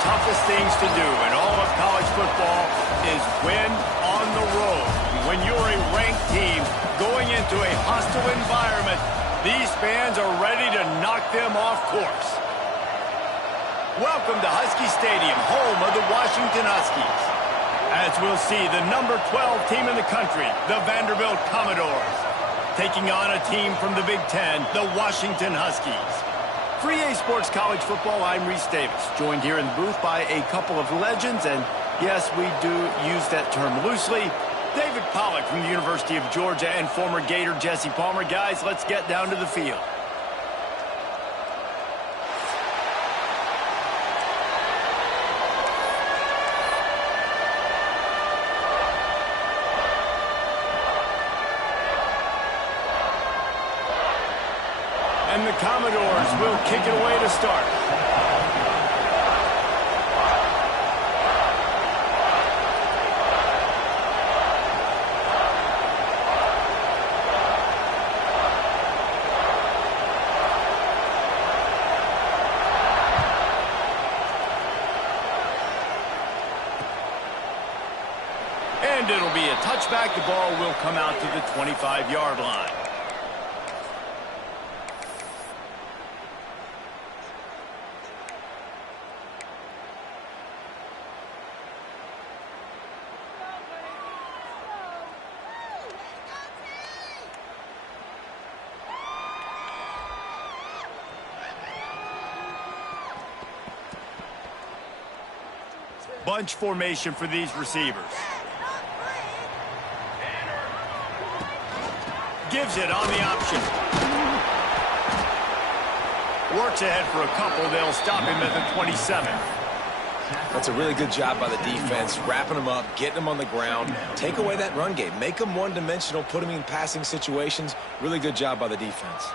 toughest things to do in all of college football is win on the road. When you're a ranked team going into a hostile environment, these fans are ready to knock them off course. Welcome to Husky Stadium, home of the Washington Huskies. As we'll see, the number 12 team in the country, the Vanderbilt Commodores, taking on a team from the Big Ten, the Washington Huskies. For EA Sports College Football, I'm Reese Davis, joined here in the booth by a couple of legends, and yes, we do use that term loosely. David Pollack from the University of Georgia and former Gator Jesse Palmer. Guys, let's get down to the field. And the Commodores will kick it away to start. And it'll be a touchback. The ball will come out to the 25-yard line. Bunch formation for these receivers. Gives it on the option. Works ahead for a couple. They'll stop him at the 27. That's a really good job by the defense, wrapping them up, getting them on the ground. Take away that run game. Make them one-dimensional, put them in passing situations. Really good job by the defense.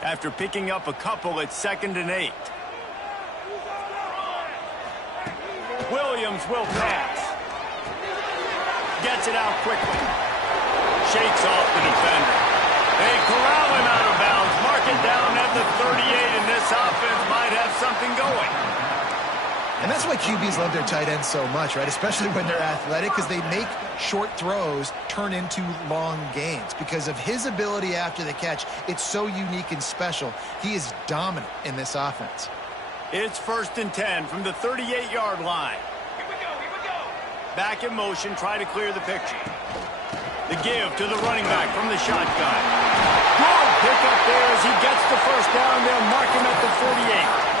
After picking up a couple, it's 2nd and 8. Williams will pass. Gets it out quickly. Shakes off the defender. They corral him out of bounds. Mark it down at the 38, and this offense might have something going. And that's why QBs love their tight ends so much, right? Especially when they're athletic, because they make short throws turn into long gains. Because of his ability after the catch, it's so unique and special. He is dominant in this offense. It's 1st and 10 from the 38-yard line. Here we go. Back in motion, try to clear the picture. The give to the running back from the shotgun. Good pick up there as he gets the first down. They'll mark him at the 48.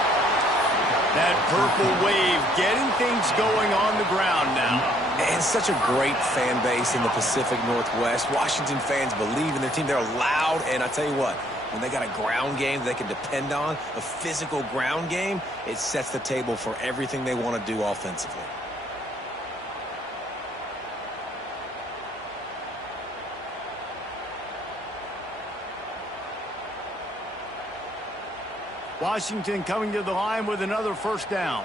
That purple wave getting things going on the ground now. And such a great fan base in the Pacific Northwest. Washington fans believe in their team. They're loud, and I tell you what, when they got a ground game they can depend on, a physical ground game, it sets the table for everything they want to do offensively. Washington coming to the line with another first down.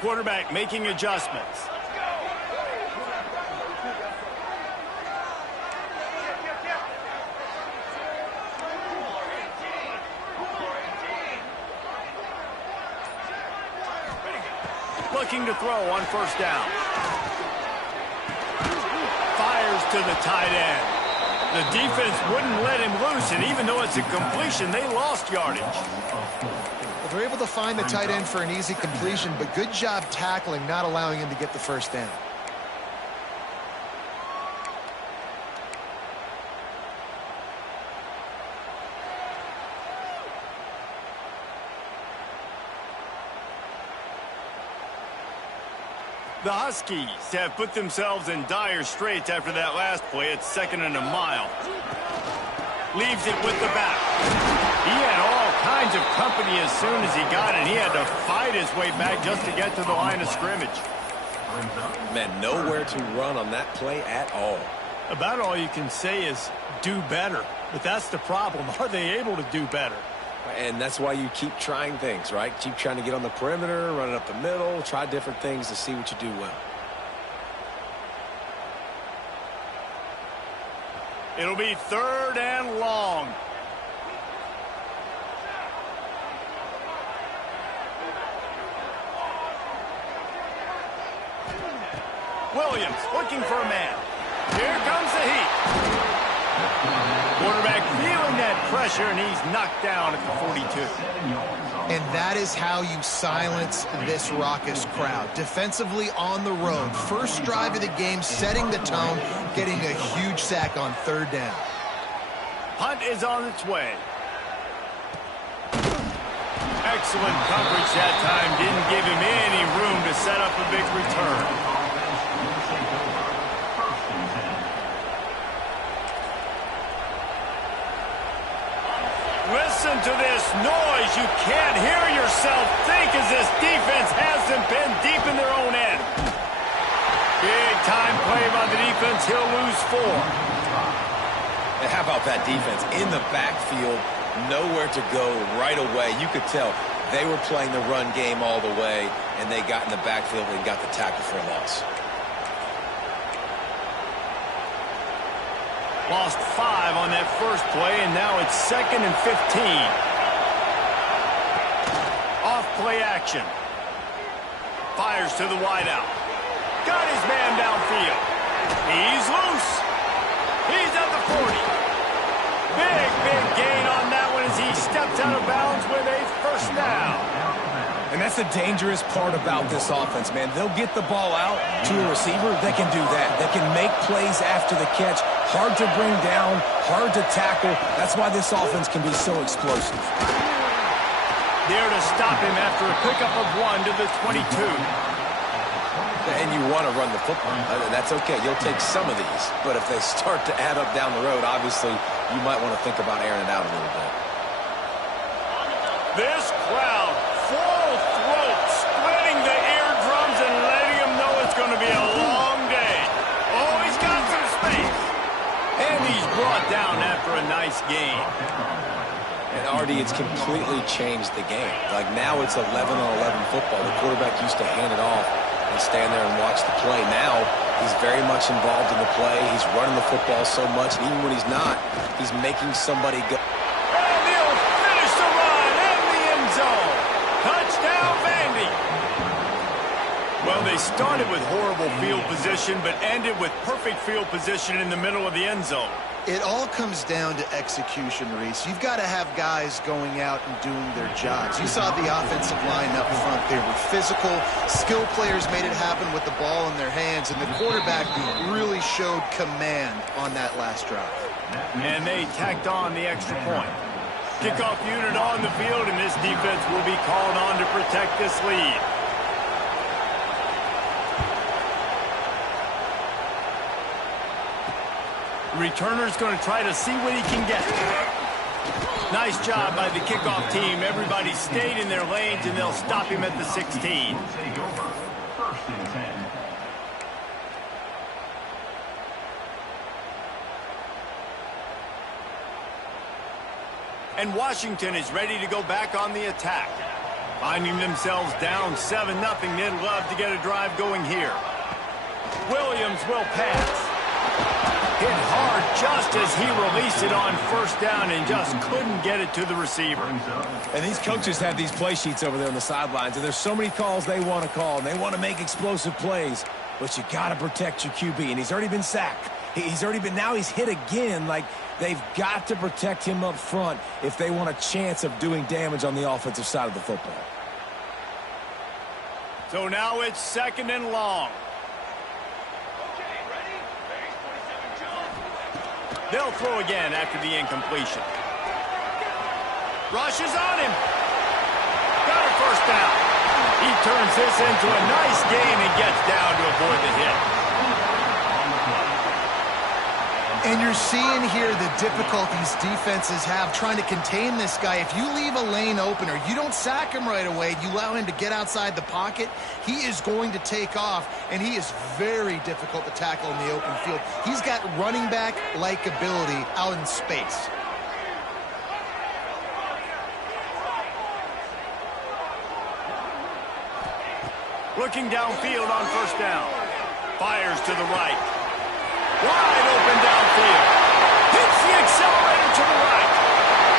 Quarterback making adjustments. Looking to throw on first down. Fires to the tight end. The defense wouldn't let him loose, and even though it's a completion, they lost yardage. Well, they're able to find the tight end for an easy completion, but good job tackling, not allowing him to get the first down. The Huskies have put themselves in dire straits after that last play. It's 2nd and a mile. Leaves it with the back. He had all kinds of company as soon as he got it. He had to fight his way back just to get to the line of scrimmage. Man, nowhere to run on that play at all. About all you can say is do better. But that's the problem. Are they able to do better? And that's why you keep trying things, right? Keep trying to get on the perimeter, run it up the middle, try different things to see what you do well. It'll be 3rd and long. Williams looking for a man. Here comes the heat. Quarterback feeling that pressure, and he's knocked down at the 42. And that is how you silence this raucous crowd. Defensively on the road. First drive of the game, setting the tone, getting a huge sack on 3rd down. Hunt is on its way. Excellent coverage that time. Didn't give him any room to set up a big return. Listen to this noise. You can't hear yourself think as this defense hasn't been deep in their own end. Big time play by the defense. He'll lose 4. And how about that defense? In the backfield, nowhere to go right away. You could tell they were playing the run game all the way, and they got in the backfield and got the tackle for a loss. Lost 5 on that first play, and now it's 2nd and 15. Off play action. Fires to the wideout. Got his man downfield. He's loose. He's at the 40. Big gain on that one as he steps out of bounds with a 1st down. And that's the dangerous part about this offense, man. They'll get the ball out to a receiver. They can do that. They can make plays after the catch. Hard to bring down, hard to tackle. That's why this offense can be so explosive. There to stop him after a pickup of 1 to the 22. And you want to run the football. That's okay. You'll take some of these. But if they start to add up down the road, obviously, you might want to think about airing it out a little bit. This crowd, full throat, splitting the eardrums and letting them know it's going to be a long day. Oh, he's got some space. And he's brought down after a nice game. And, Artie, it's completely changed the game. Like, now it's 11-on-11 football. The quarterback used to hand it off and stand there and watch the play. Now he's very much involved in the play. He's running the football so much, and even when he's not, he's making somebody go. And he'll finish the run in the end zone. Touchdown, Vandy. Well, they started with horrible field position, but ended with perfect field position in the middle of the end zone. It all comes down to execution, Reese. You've got to have guys going out and doing their jobs. You saw the offensive line up front. They were physical. Skill players made it happen with the ball in their hands, and the quarterback really showed command on that last drive. And they tacked on the extra point. Kickoff unit on the field, and this defense will be called on to protect this lead. Returner's going to try to see what he can get. Nice job by the kickoff team. Everybody stayed in their lanes, and they'll stop him at the 16. And Washington is ready to go back on the attack. Finding themselves down 7-0, they'd love to get a drive going here. Williams will pass. Hit hard just as he released it on 1st down and just couldn't get it to the receiver. And these coaches have these play sheets over there on the sidelines, and there's so many calls they want to call, and they want to make explosive plays. But you got to protect your QB, and he's already been sacked. Now he's hit again. Like, they've got to protect him up front if they want a chance of doing damage on the offensive side of the football. So now it's 2nd and long. They'll throw again after the incompletion. Rushes on him. Got a 1st down. He turns this into a nice gain and gets down to avoid the hit. And you're seeing here the difficulties defenses have trying to contain this guy. If you leave a lane open or you don't sack him right away, you allow him to get outside the pocket, he is going to take off, and he is very difficult to tackle in the open field. He's got running back-like ability out in space. Looking downfield on 1st down. Fires to the right. Wide open downfield. He Accelerator to the right.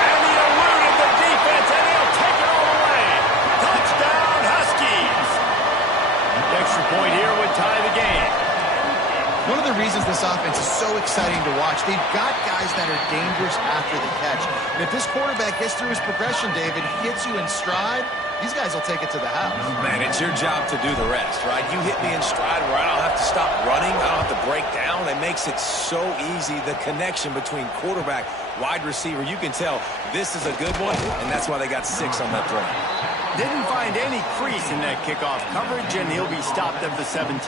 And he eluded the defense, and he'll take it all the way. Touchdown, Huskies. The extra point here would tie the game. One of the reasons this offense is so exciting to watch, they've got guys that are dangerous after the catch. And if this quarterback gets through his progression, David, hits you in stride, these guys will take it to the house. Man, it's your job to do the rest, right? You hit me in stride where I don't have to stop running. I don't have to break down. It makes it so easy, the connection between quarterback, wide receiver. You can tell this is a good one, and that's why they got 6 on that play. Didn't find any crease in that kickoff coverage, and he'll be stopped at the 17.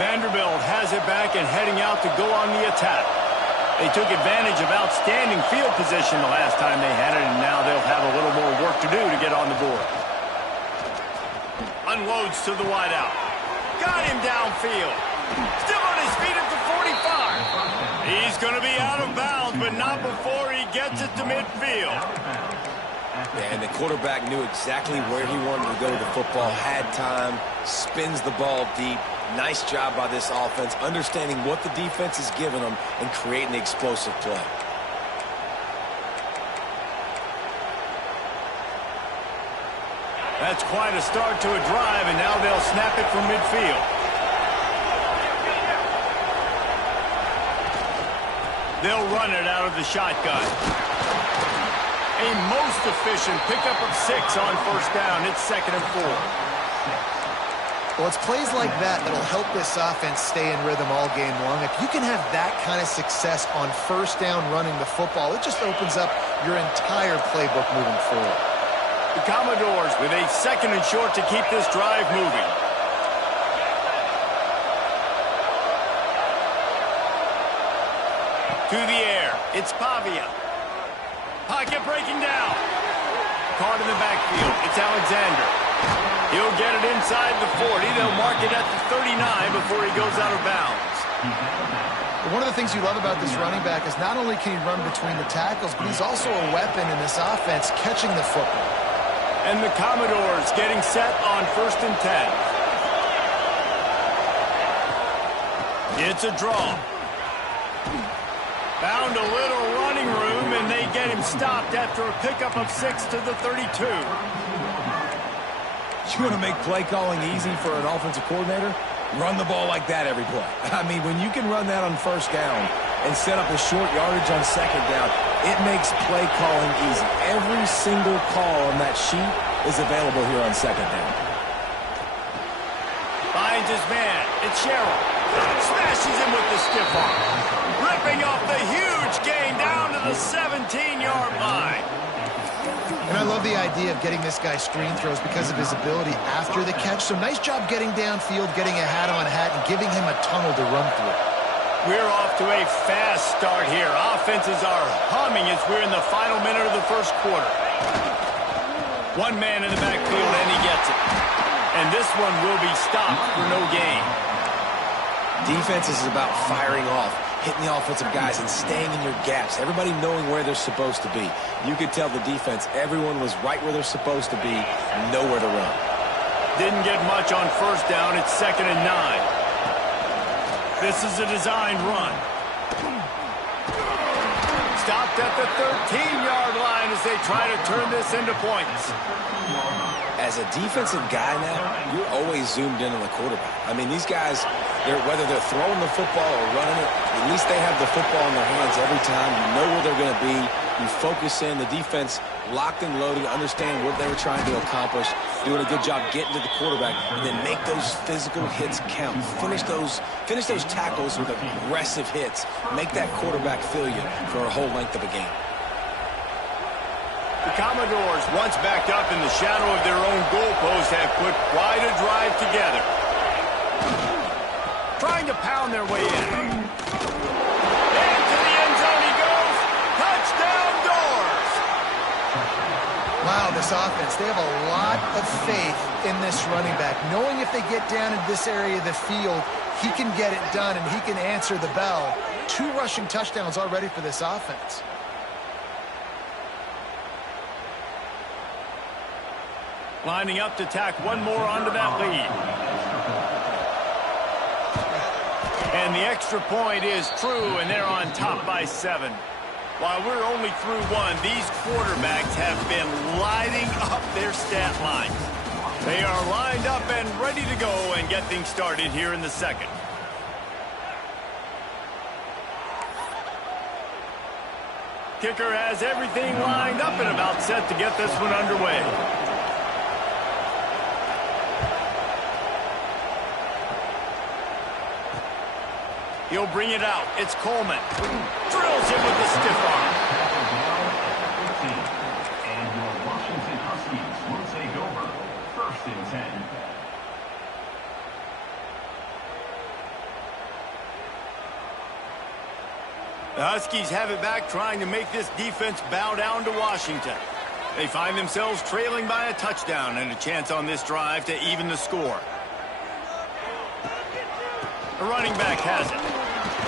Vanderbilt has it back and heading out to go on the attack. They took advantage of outstanding field position the last time they had it, and now they'll have a little more work to do to get on the board. Unloads to the wideout. Got him downfield. Still on his feet at the 45. He's going to be out of bounds, but not before he gets it to midfield. And the quarterback knew exactly where he wanted to go with the football, had time, spins the ball deep. Nice job by this offense, understanding what the defense is giving them and creating the explosive play. That's quite a start to a drive, and now they'll snap it from midfield. They'll run it out of the shotgun. A most efficient pickup of 6 on first down. It's 2nd and 4. Well, it's plays like that that'll help this offense stay in rhythm all game long. If you can have that kind of success on first down running the football, it just opens up your entire playbook moving forward. The Commodores with a 2nd and short to keep this drive moving. To the air, it's Pavia. Pocket breaking down. Caught in the backfield, it's Alexander. He'll get it inside the 40. They'll mark it at the 39 before he goes out of bounds. One of the things you love about this running back is not only can he run between the tackles, but he's also a weapon in this offense catching the football. And the Commodores getting set on 1st and 10. It's a draw. Found a little running room, and they get him stopped after a pickup of 6 to the 32. You want to make play calling easy for an offensive coordinator? Run the ball like that every play. I mean, when you can run that on first down and set up a short yardage on 2nd down, it makes play calling easy. Every single call on that sheet is available here on 2nd down. Finds his man. It's Sherrill. Smashes him with the stiff arm. Ripping off the huge gain down to the 17-yard line. And I love the idea of getting this guy screen throws because of his ability after the catch. So nice job getting downfield, getting a hat-on-hat, and giving him a tunnel to run through. We're off to a fast start here. Offenses are humming as we're in the final minute of the first quarter. One man in the backfield, and he gets it. And this one will be stopped for no gain. Defense is about firing off, hitting the offensive guys and staying in your gaps. Everybody knowing where they're supposed to be. You could tell the defense, everyone was right where they're supposed to be, nowhere to run. Didn't get much on first down. It's 2nd and 9. This is a designed run. Stopped at the 13-yard line as they try to turn this into points. As a defensive guy now, you're always zoomed in on the quarterback. I mean, these guys, whether they're throwing the football or running it, at least they have the football in their hands every time. You know where they're going to be. You focus in. The defense locked and loaded, understand what they were trying to accomplish, doing a good job getting to the quarterback, and then make those physical hits count. Finish those tackles with aggressive hits. Make that quarterback feel you for a whole length of a game. The Commodores, once backed up in the shadow of their own goalpost, have put quite a drive together. Trying to pound their way in. Into the end zone he goes. Touchdown, Doors! Wow, this offense, they have a lot of faith in this running back, knowing if they get down in this area of the field, he can get it done and he can answer the bell. 2 rushing touchdowns already for this offense. Lining up to tack one more onto that lead. And the extra point is true, and they're on top by 7. While we're only through one, these quarterbacks have been lighting up their stat lines. They are lined up and ready to go and get things started here in the second. Kicker has everything lined up and about set to get this one underway. He'll bring it out. It's Coleman. Drills him with the stiff arm. And your Washington Huskies will take over. 1st and 10. The Huskies have it back, trying to make this defense bow down to Washington. They find themselves trailing by a touchdown and a chance on this drive to even the score. The running back has it.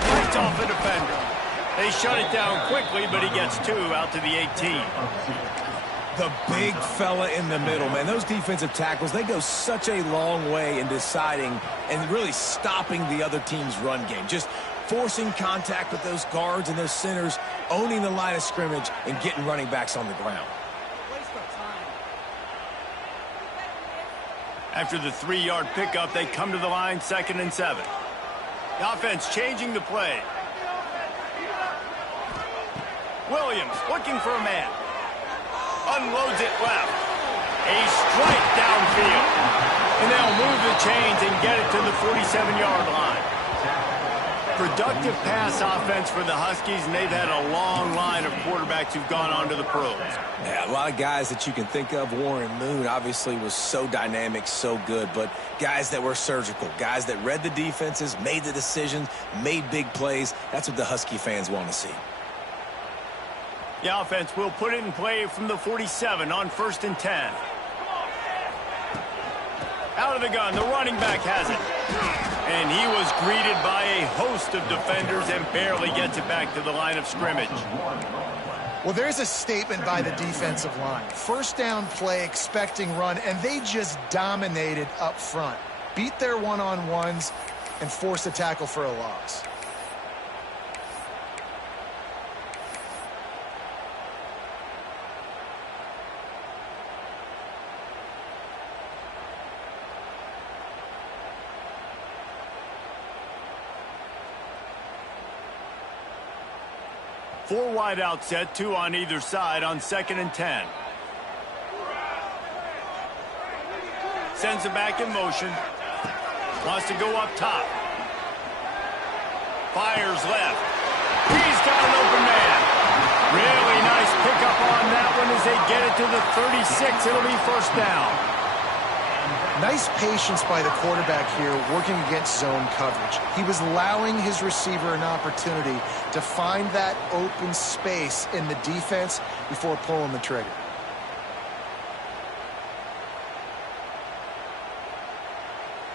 Fights off the defender. They shut it down quickly, but he gets 2 out to the 18. The big fella in the middle, man. Those defensive tackles, they go such a long way in deciding and really stopping the other team's run game. Just forcing contact with those guards and those centers, owning the line of scrimmage, and getting running backs on the ground. After the 3-yard pickup, they come to the line 2nd and 7. The offense changing the play. Williams looking for a man. Unloads it left. A strike downfield. And they'll move the chains and get it to the 47-yard line. Productive pass offense for the Huskies, and they've had a long line of quarterbacks who've gone on to the pros. Yeah, a lot of guys that you can think of. Warren Moon obviously was so dynamic, so good, but guys that were surgical, guys that read the defenses, made the decisions, made big plays. That's what the Husky fans want to see. The offense will put it in play from the 47 on 1st and 10. Out of the gun, the running back has it. And he was greeted by a host of defenders and barely gets it back to the line of scrimmage. Well, there's a statement by the defensive line. 1st down play, expecting run, and they just dominated up front. Beat their one-on-ones and force a tackle for a loss. Four wide out set, 2 on either side on 2nd and 10. Sends it back in motion. Wants to go up top. Fires left. He's got an open man. Really nice pickup on that one as they get it to the 36. It'll be 1st down. Nice patience by the quarterback here working against zone coverage. He was allowing his receiver an opportunity to find that open space in the defense before pulling the trigger.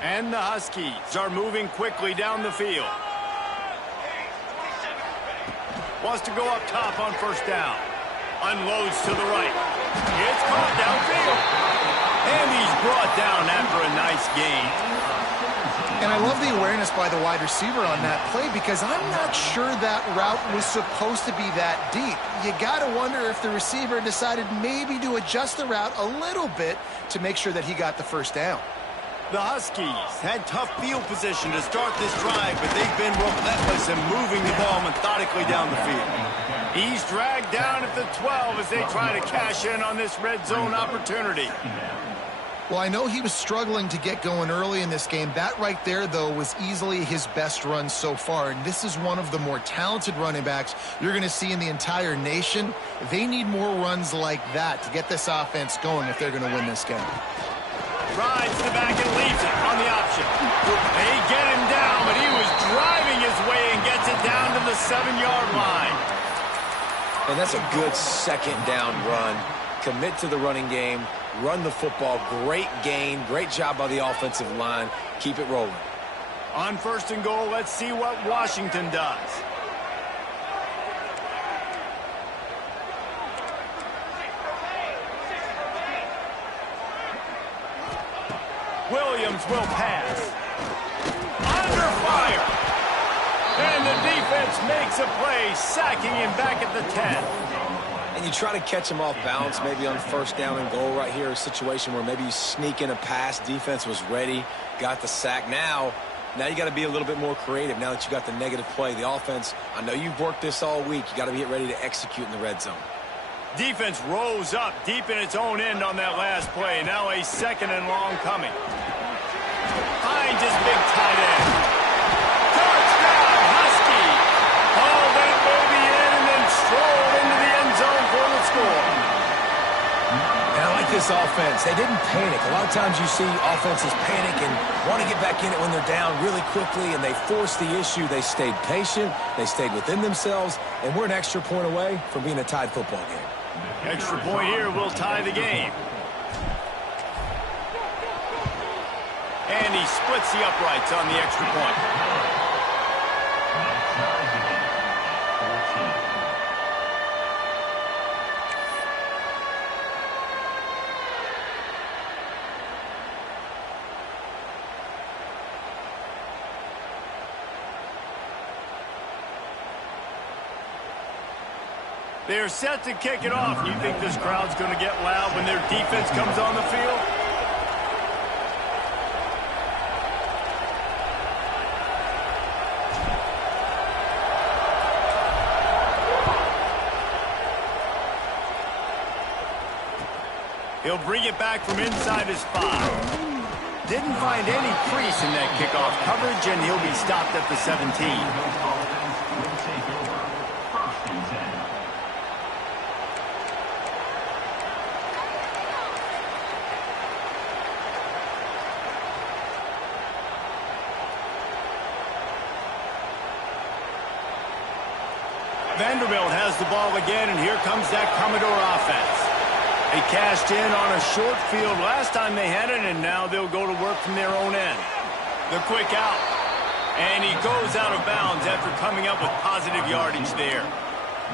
And the Huskies are moving quickly down the field. Wants to go up top on 1st down. Unloads to the right. It's caught downfield. And he's brought down after a nice gain. And I love the awareness by the wide receiver on that play because I'm not sure that route was supposed to be that deep. You got to wonder if the receiver decided maybe to adjust the route a little bit to make sure that he got the 1st down. The Huskies had tough field position to start this drive, but they've been relentless in moving the ball methodically down the field. He's dragged down at the 12 as they try to cash in on this red zone opportunity. Well, I know he was struggling to get going early in this game. That right there, though, was easily his best run so far. And this is one of the more talented running backs you're going to see in the entire nation. They need more runs like that to get this offense going if they're going to win this game. Drives to the back and leaves it on the option. They get him down, but he was driving his way and gets it down to the 7-yard line. And that's a good 2nd down run. Commit to the running game, run the football, great gain, great job by the offensive line. Keep it rolling. On 1st and goal, let's see what Washington does. Williams will pass. Under fire. And the defense makes a play, sacking him back at the 10. And you try to catch him off balance, maybe on first down and goal right here, a situation where maybe you sneak in a pass. Defense was ready, got the sack. Now you got to be a little bit more creative now that you got the negative play. The offense, I know you've worked this all week. You got to get ready to execute in the red zone. Defense rose up deep in its own end on that last play. Now a second and long coming. Finds his big tight end. Touchdown, Husky! Oh, that baby in and then strolled into the end zone for the score. And I like this offense. They didn't panic. A lot of times you see offenses panic and want to get back in it when they're down really quickly, and they forced the issue. They stayed patient. They stayed within themselves, and we're an extra point away from being a tied football game. Extra point here will tie the game. And he splits the uprights on the extra point. They're set to kick it off. You think this crowd's going to get loud when their defense comes on the field? He'll bring it back from inside his 5. Didn't find any crease in that kickoff coverage, and he'll be stopped at the 17. Vanderbilt has the ball again, and here comes that Commodore offense. They cashed in on a short field last time they had it, and now they'll go to work from their own end. The quick out. And he goes out of bounds after coming up with positive yardage there.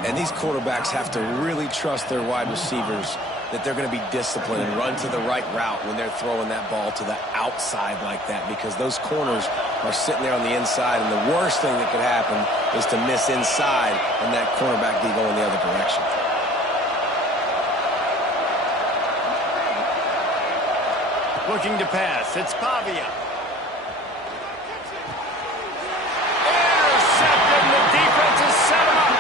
And these quarterbacks have to really trust their wide receivers that they're going to be disciplined and run to the right route when they're throwing that ball to the outside like that, because those corners are sitting there on the inside, and the worst thing that could happen is to miss inside and that cornerback be going the other direction. Looking to pass. It's Pavia. Intercepted. The defense has set him up.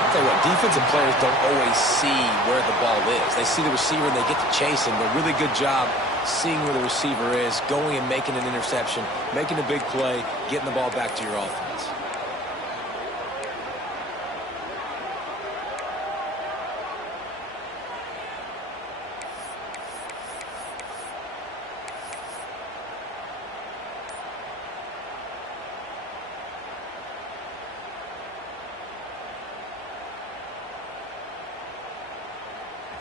I'll tell you what, defensive players don't always see where the ball is. They see the receiver and they get to chase him. A really good job seeing where the receiver is, going and making an interception, making a big play, getting the ball back to your offense.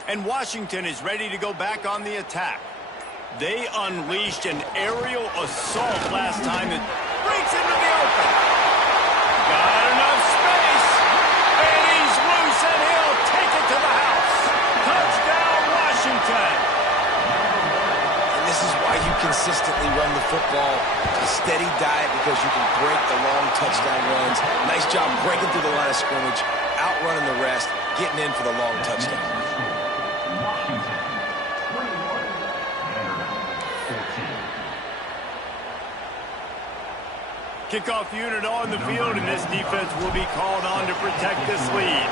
And Washington is ready to go back on the attack. They unleashed an aerial assault last time that breaks into the open. Got enough space. And he's loose, and he'll take it to the house. Touchdown, Washington. And this is why you consistently run the football. A steady diet, because you can break the long touchdown runs. Nice job breaking through the line of scrimmage, outrunning the rest, getting in for the long touchdown. Kickoff unit on the field, and this defense will be called on to protect this lead.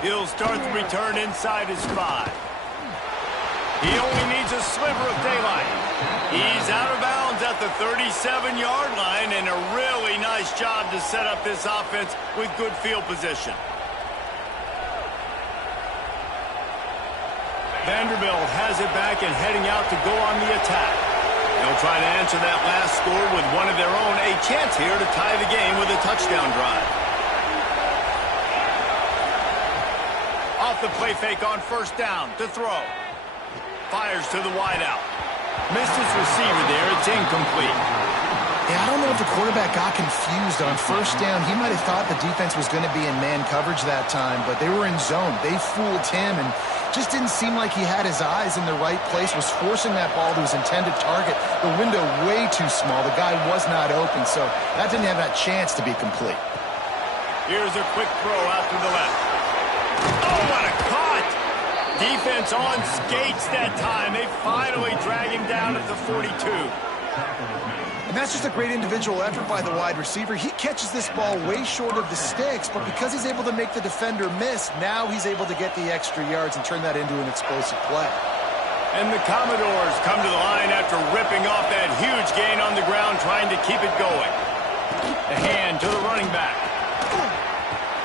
He'll start the return inside his 5. He only needs a sliver of daylight. He's out of bounds at the 37-yard line, and a really nice job to set up this offense with good field position. Vanderbilt has it back and heading out to go on the attack. They'll try to answer that last score with one of their own. A chance here to tie the game with a touchdown drive. Off the play fake on first down to throw. Fires to the wideout. Missed his receiver there. It's incomplete. Yeah, I don't know if the quarterback got confused on first down. He might have thought the defense was going to be in man coverage that time, but they were in zone. They fooled him and just didn't seem like he had his eyes in the right place, was forcing that ball to his intended target. The window way too small. The guy was not open, so that didn't have that chance to be complete. Here's a quick throw out to the left. Oh, what a caught! Defense on skates that time. They finally drag him down at the 42. And that's just a great individual effort by the wide receiver. He catches this ball way short of the sticks, but because he's able to make the defender miss, now he's able to get the extra yards and turn that into an explosive play. And the Commodores come to the line after ripping off that huge gain on the ground, trying to keep it going. The hand to the running back.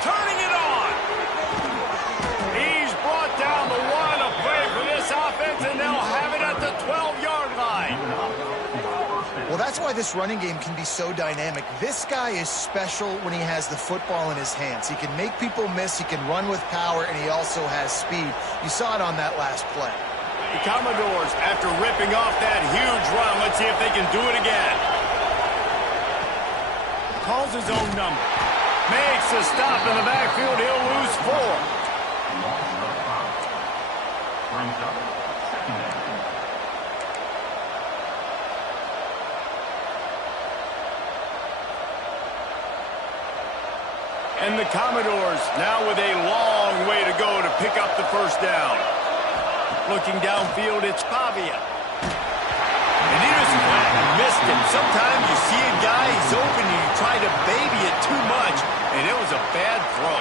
Turning it on! He's brought down the one, a play for this offense, and they'll have it at the 12-yard line. Well, that's why this running game can be so dynamic. This guy is special when he has the football in his hands. He can make people miss, he can run with power, and he also has speed. You saw it on that last play. The Commodores, after ripping off that huge run, let's see if they can do it again. Calls his own number. Makes a stop in the backfield. He'll lose 4. Brings up second down. And the Commodores now with a long way to go to pick up the first down. Looking downfield, it's Pavia. And he just flat missed him. Sometimes you see a guy, he's open, and you try to baby it too much, and it was a bad throw.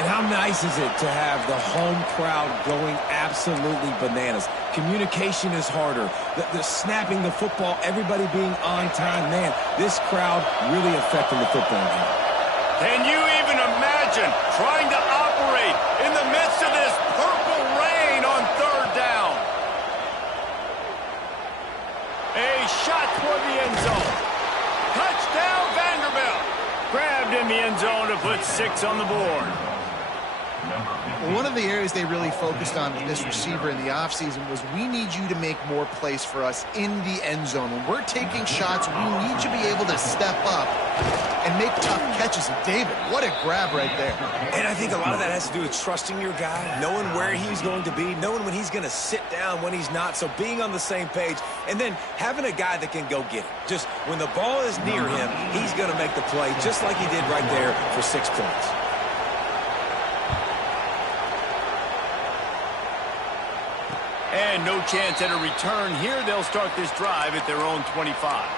And how nice is it to have the home crowd going absolutely bananas? Communication is harder. The snapping the football, everybody being on time. Man, this crowd really affecting the football game. Can you even imagine trying to operate in the midst of this purple rain on third down? A shot toward the end zone. Touchdown, Vanderbilt. Grabbed in the end zone to put 6 on the board. Well, one of the areas they really focused on with this receiver in the offseason was we need you to make more plays for us in the end zone. When we're taking shots, we need you to be able to step up and make tough catches. And David, what a grab right there. And I think a lot of that has to do with trusting your guy, knowing where he's going to be, knowing when he's going to sit down, when he's not, so being on the same page, and then having a guy that can go get it. Just when the ball is near him, he's going to make the play, just like he did right there for 6 points. And no chance at a return here. They'll start this drive at their own 25.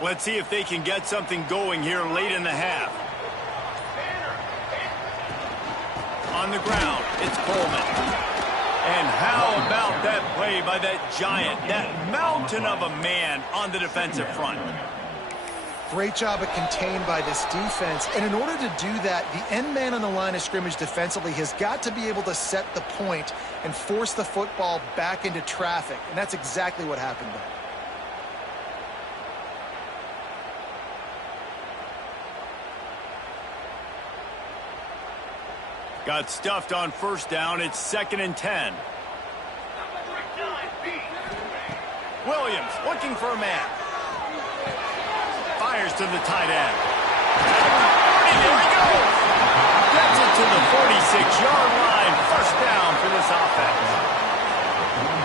Let's see if they can get something going here late in the half. On the ground, it's Coleman. And how about that play by that giant, that mountain of a man on the defensive front? Great job of contained by this defense. And in order to do that, the end man on the line of scrimmage defensively has got to be able to set the point and force the football back into traffic. And that's exactly what happened there. Got stuffed on first down. It's 2nd and 10. Williams looking for a man. Fires to the tight end. There he goes. Gets it to the 46-yard line. First down for this offense.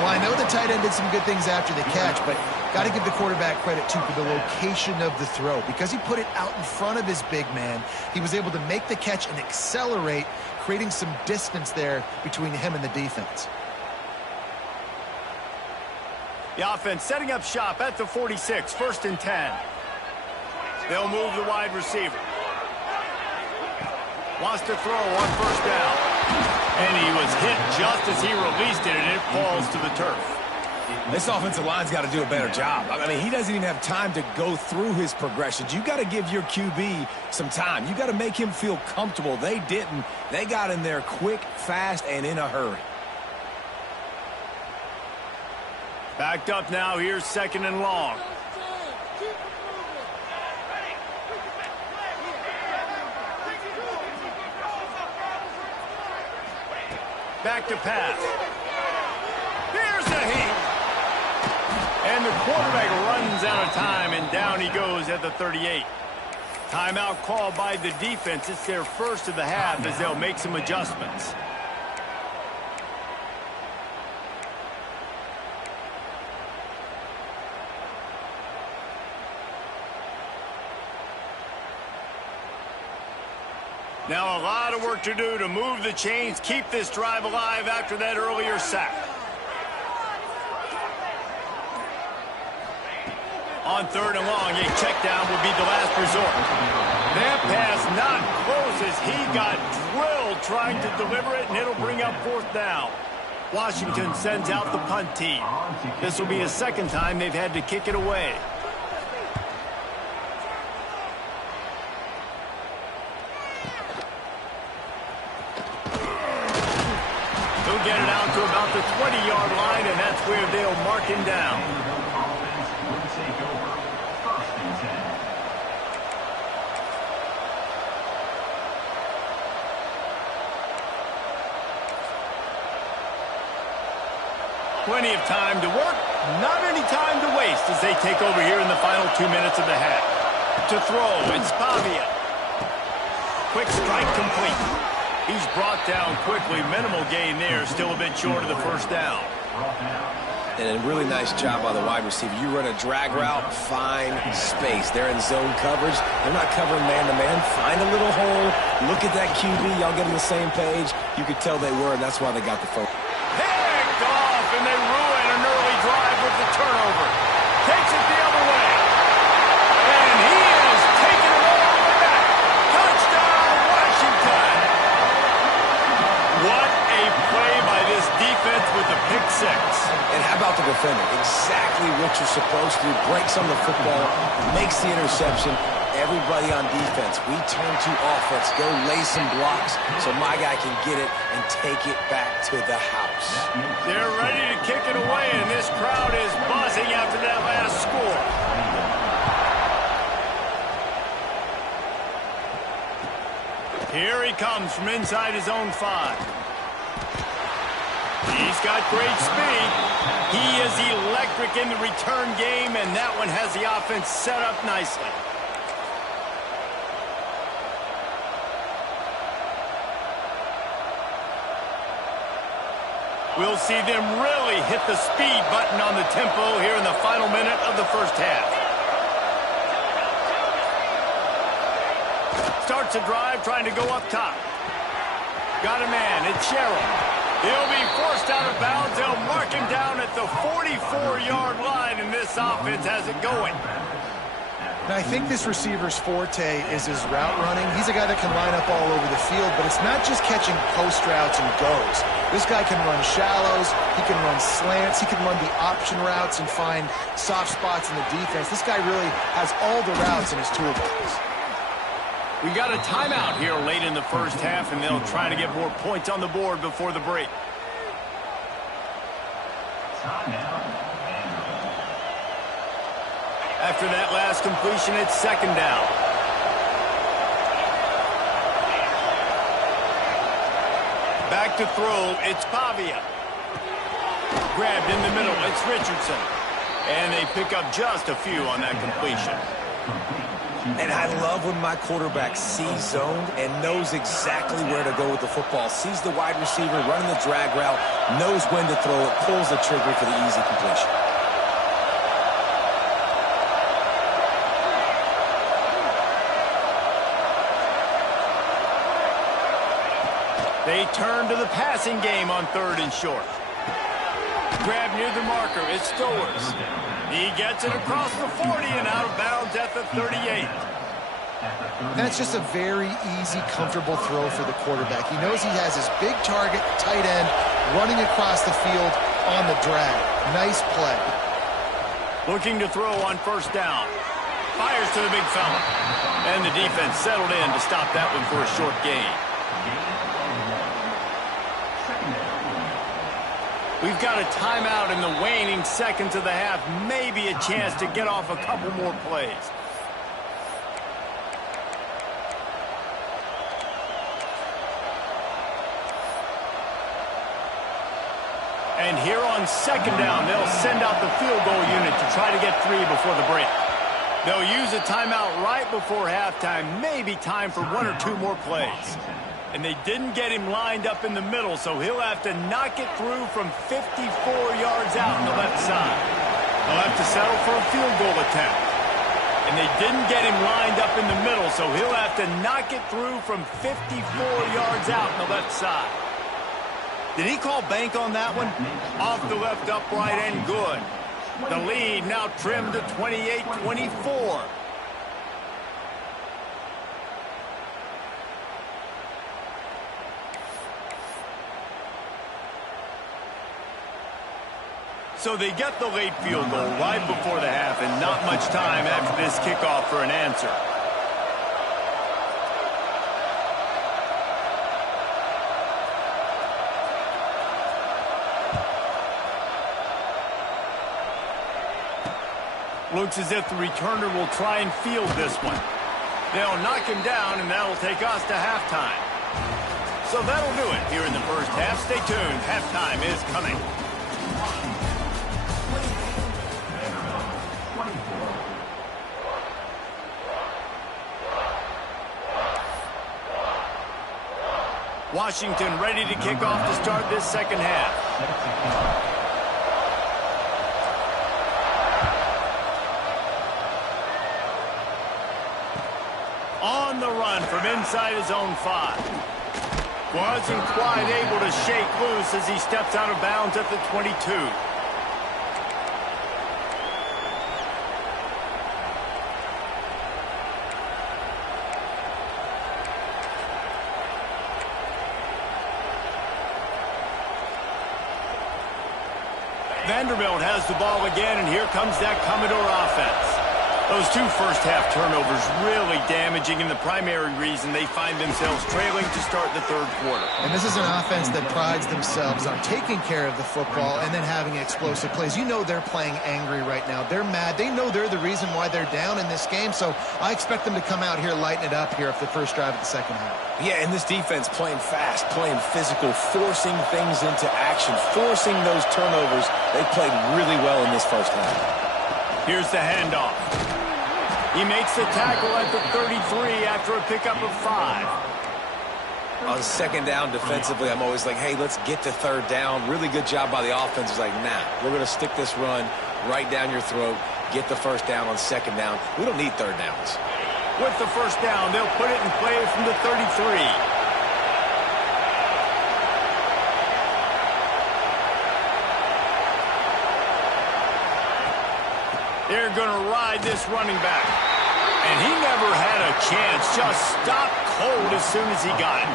Well, I know the tight end did some good things after the catch, but got to give the quarterback credit, too, for the location of the throw. Because he put it out in front of his big man, he was able to make the catch and accelerate, creating some distance there between him and the defense. The offense setting up shop at the 46, 1st and 10. They'll move the wide receiver. Wants to throw on first down. And he was hit just as he released it, and it falls to the turf. This offensive line's got to do a better job. I mean, he doesn't even have time to go through his progressions. You got to give your QB some time. You got to make him feel comfortable. They didn't. They got in there quick, fast, and in a hurry. Backed up now. Here's 2nd and long. Back to pass. Here's a heat. And the quarterback runs out of time, and down he goes at the 38. Timeout called by the defense. It's their first of the half as they'll make some adjustments. Now a lot of work to do to move the chains, keep this drive alive after that earlier sack. On 3rd and long, a check down will be the last resort. That pass not close as he got drilled trying to deliver it, and it'll bring up 4th down. Washington sends out the punt team. This will be the 2nd time they've had to kick it away. He'll get it out to about the 20-yard line, and that's where they'll mark him down. Plenty of time to work, not any time to waste as they take over here in the final 2 minutes of the half. To throw, it's Pavia. Quick strike complete. He's brought down quickly. Minimal gain there, still a bit short of the 1st down. And a really nice job by the wide receiver. You run a drag route, find space. They're in zone coverage. They're not covering man-to-man. Find a little hole. Look at that QB. Y'all get on the same page. You could tell they were, and that's why they got the phone. Picked off, and they ruin an early drive with the turnover. Takes it the other way. And he is taken away all the way back. Touchdown, Washington. What a play by this defense with the pick 6. And how about the defender? Exactly what you're supposed to do. Breaks on the football, makes the interception. Everybody on defense, we turn to offense. Go lay some blocks so my guy can get it and take it back to the house. They're ready to kick it away, and this crowd is buzzing after that last score. Here he comes from inside his own 5. He's got great speed. He is electric in the return game, and that one has the offense set up nicely. We'll see them really hit the speed button on the tempo here in the final minute of the 1st half. Starts a drive trying to go up top. Got a man, it's Sherrill. He'll be forced out of bounds. They'll mark him down at the 44-yard line, and this offense has it going. Now, I think this receiver's forte is his route running. He's a guy that can line up all over the field, but it's not just catching post routes and goes. This guy can run shallows, he can run slants, he can run the option routes and find soft spots in the defense. This guy really has all the routes in his toolbox. We got a timeout here late in the 1st half, and they'll try to get more points on the board before the break. After that last completion, it's 2nd down. Back to throw, it's Pavia. Grabbed in the middle, it's Richardson. And they pick up just a few on that completion. And I love when my quarterback sees zoned and knows exactly where to go with the football. Sees the wide receiver running the drag route, knows when to throw it, pulls the trigger for the easy completion. They turn to the passing game on 3rd and short. Grab near the marker, it's Stowers. He gets it across the 40 and out of bounds at the 38. That's just a very easy, comfortable throw for the quarterback. He knows he has his big target, tight end, running across the field on the drag. Nice play. Looking to throw on 1st down. Fires to the big fella. And the defense settled in to stop that one for a short gain. We've got a timeout in the waning seconds of the half. Maybe a chance to get off a couple more plays. And here on second down, they'll send out the field goal unit to try to get 3 before the break. They'll use a timeout right before halftime, maybe time for 1 or 2 more plays. And they didn't get him lined up in the middle, so he'll have to knock it through from 54 yards out on the left side. He'll have to settle for a field goal attempt. And they didn't get him lined up in the middle, so he'll have to knock it through from 54 yards out on the left side. Did he call bank on that one? Off the left upright and good. The lead now trimmed to 28-24. So they get the late field goal right before the half and not much time after this kickoff for an answer. Looks as if the returner will try and field this one. They'll knock him down, and that'll take us to halftime. So that'll do it here in the first half. Stay tuned. Halftime is coming. Washington ready to kick off to start this second half. On the run from inside his own 5. Wasn't quite able to shake loose as he steps out of bounds at the 22. Vanderbilt has the ball again, and here comes that Commodore offense. Those 2 first-half turnovers really damaging, and the primary reason they find themselves trailing to start the third quarter. And this is an offense that prides themselves on taking care of the football and then having explosive plays. You know they're playing angry right now. They're mad. They know they're the reason why they're down in this game, so I expect them to come out here, lighten it up here after the first drive of the second half. Yeah, and this defense playing fast, playing physical, forcing things into action, forcing those turnovers. They played really well in this first half. Here's the handoff. He makes the tackle at the 33 after a pickup of 5. On second down defensively, I'm always like, hey, let's get to third down. Really good job by the offense. It's like, nah, we're going to stick this run right down your throat, get the first down on second down. We don't need third downs. With the first down, they'll put it in play from the 33. They're going to ride this running back. And he never had a chance. Just stopped cold as soon as he got it.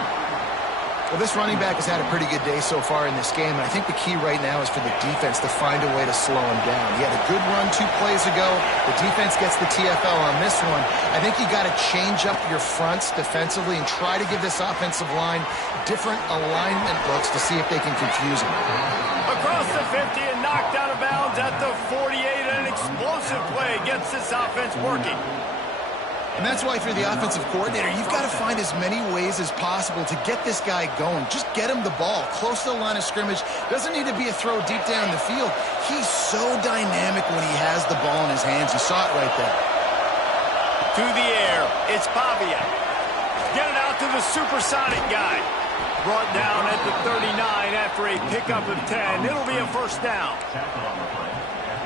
Well, this running back has had a pretty good day so far in this game, and I think the key right now is for the defense to find a way to slow him down. He had a good run 2 plays ago. The defense gets the TFL on this one. I think you got to change up your fronts defensively and try to give this offensive line different alignment looks to see if they can confuse him. Across the 50 and knocked out of bounds at the 48. An explosive play gets this offense working. And that's why, if you're the offensive coordinator, you've got to find as many ways as possible to get this guy going. Just get him the ball close to the line of scrimmage. Doesn't need to be a throw deep down the field. He's so dynamic when he has the ball in his hands. You saw it right there. To the air, it's Pavia. Get it out to the supersonic guy. Brought down at the 39 after a pickup of 10. It'll be a first down.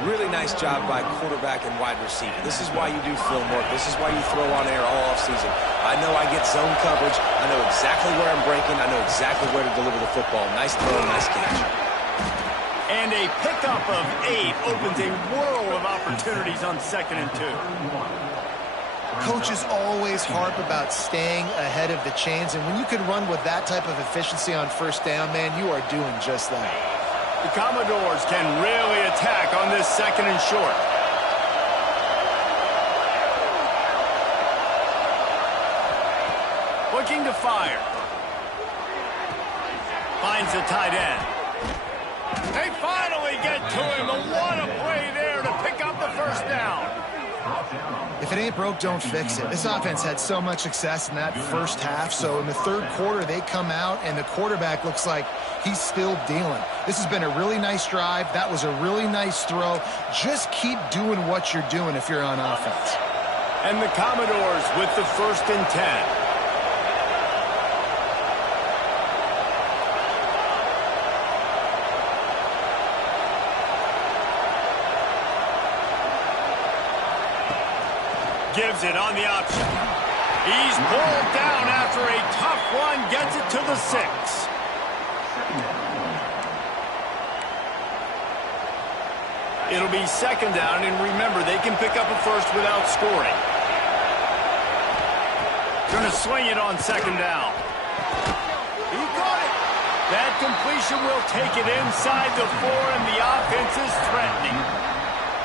Really nice job by quarterback and wide receiver. This is why you do film work. This is why you throw on air all offseason. I know I get zone coverage. I know exactly where I'm breaking. I know exactly where to deliver the football. Nice throw, nice catch. And a pickup of 8 opens a world of opportunities on 2nd and 2. Coaches always harp about staying ahead of the chains, and when you can run with that type of efficiency on first down, man, you are doing just that. The Commodores can really attack on this 2nd and short. Looking to fire. Finds the tight end. They finally get to him. What a play there to pick up the first down. If it ain't broke, don't fix it. This offense had so much success in that first half, so in the third quarter, they come out, and the quarterback looks like he's still dealing. This has been a really nice drive. That was a really nice throw. Just keep doing what you're doing if you're on offense. And the Commodores with the 1st and 10. Gives it on the option. He's pulled down after a tough run, gets it to the 6. It'll be 2nd down, and remember, they can pick up a first without scoring. Going to swing it on 2nd down. He got it. That completion will take it inside the 4, and the offense is threatening.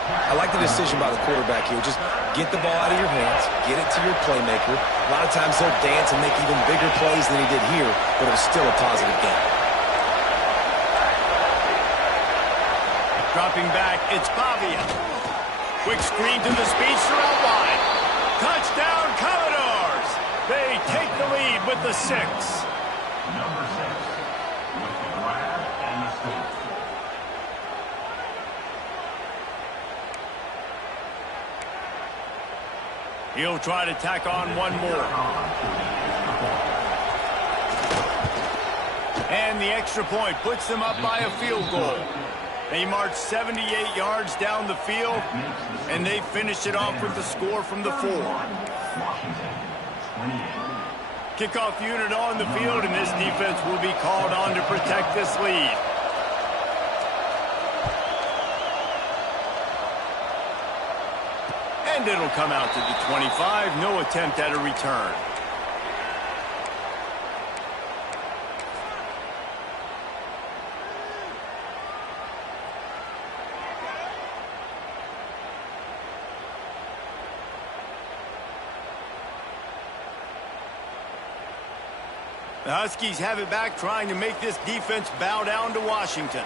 I like the decision by the quarterback here. Just get the ball out of your hands, get it to your playmaker. A lot of times he'll dance and make even bigger plays than he did here, but it was still a positive game. Dropping back, it's Pavia. Quick screen to the speedster out wide. Touchdown, Commodores! They take the lead with the 6. Number 6 with the grab and the score. He'll try to tack on one more. And the extra point puts them up by a field goal. They march 78 yards down the field, and they finish it off with the score from the 4. Kickoff unit on the field, and this defense will be called on to protect this lead. And it'll come out to the 25. No attempt at a return. The Huskies have it back, trying to make this defense bow down to Washington.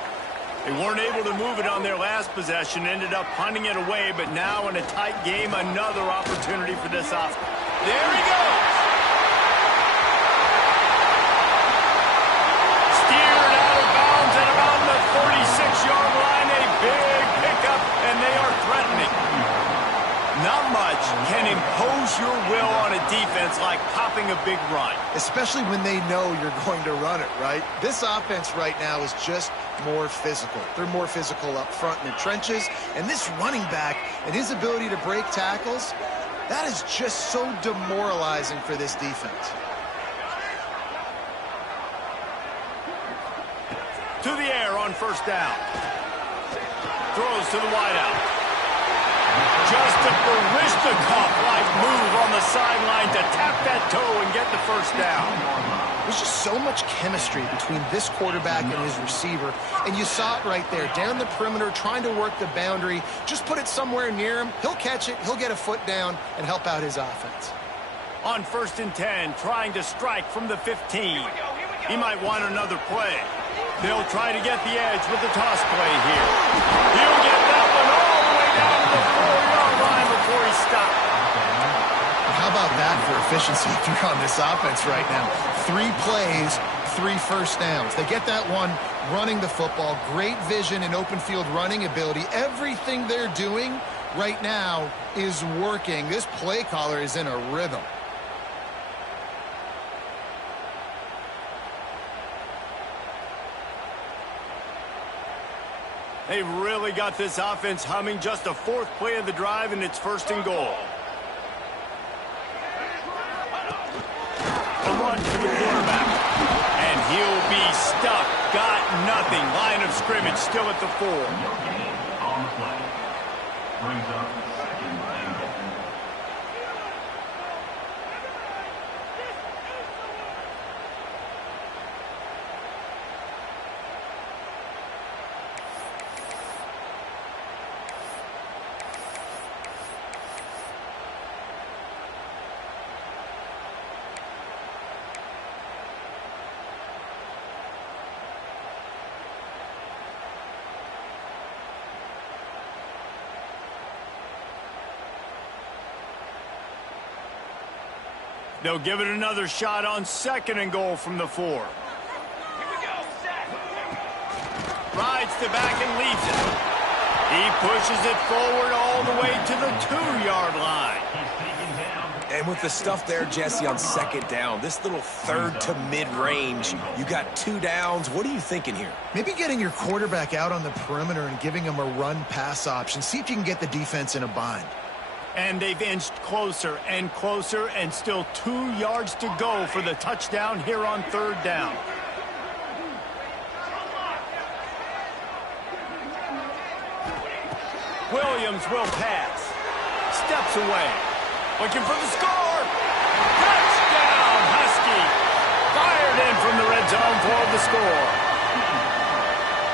They weren't able to move it on their last possession, ended up punting it away, but now in a tight game, another opportunity for this offense. There he goes! Steered out of bounds at about the 46-yard line, a big pickup, and they are threatening. Not much can impose your will on a defense like popping a big run. Especially when they know you're going to run it, right? This offense right now is just more physical. They're more physical up front in the trenches. And this running back and his ability to break tackles, that is just so demoralizing for this defense. To the air on 1st down. Throws to the wideout. Just a Barishnikov-like move on the sideline to tap that toe and get the 1st down. There's just so much chemistry between this quarterback and his receiver, and you saw it right there, down the perimeter, trying to work the boundary. Just put it somewhere near him. He'll catch it, he'll get a foot down, and help out his offense. On 1st and 10, trying to strike from the 15. He might want another play. They'll try to get the edge with the toss play here. He'll get that one all the way down to the 4-yard line before he stopped. How about that for efficiency if you're on this offense right now? 3 plays, 3 first downs. They get that one running the football. Great vision and open field running ability. Everything they're doing right now is working. This play caller is in a rhythm. They really got this offense humming. Just a 4th play of the drive, and it's 1st and goal. A run to the quarterback. And he'll be stuck. Got nothing. Line of scrimmage still at the 4. No gain on the play. Brings up 2nd and goal. They'll give it another shot on 2nd and goal from the 4. Rides the back and leaves it. He pushes it forward all the way to the 2-yard line. And with the stuff there, Jesse, on 2nd down, this little 3rd to mid-range, you got 2 downs. What are you thinking here? Maybe getting your quarterback out on the perimeter and giving him a run-pass option. See if you can get the defense in a bind. And they've inched closer and closer, and still 2 yards to go for the touchdown here on 3rd down. Williams will pass. Steps away. Looking for the score. Touchdown, Husky. Fired in from the red zone for the score.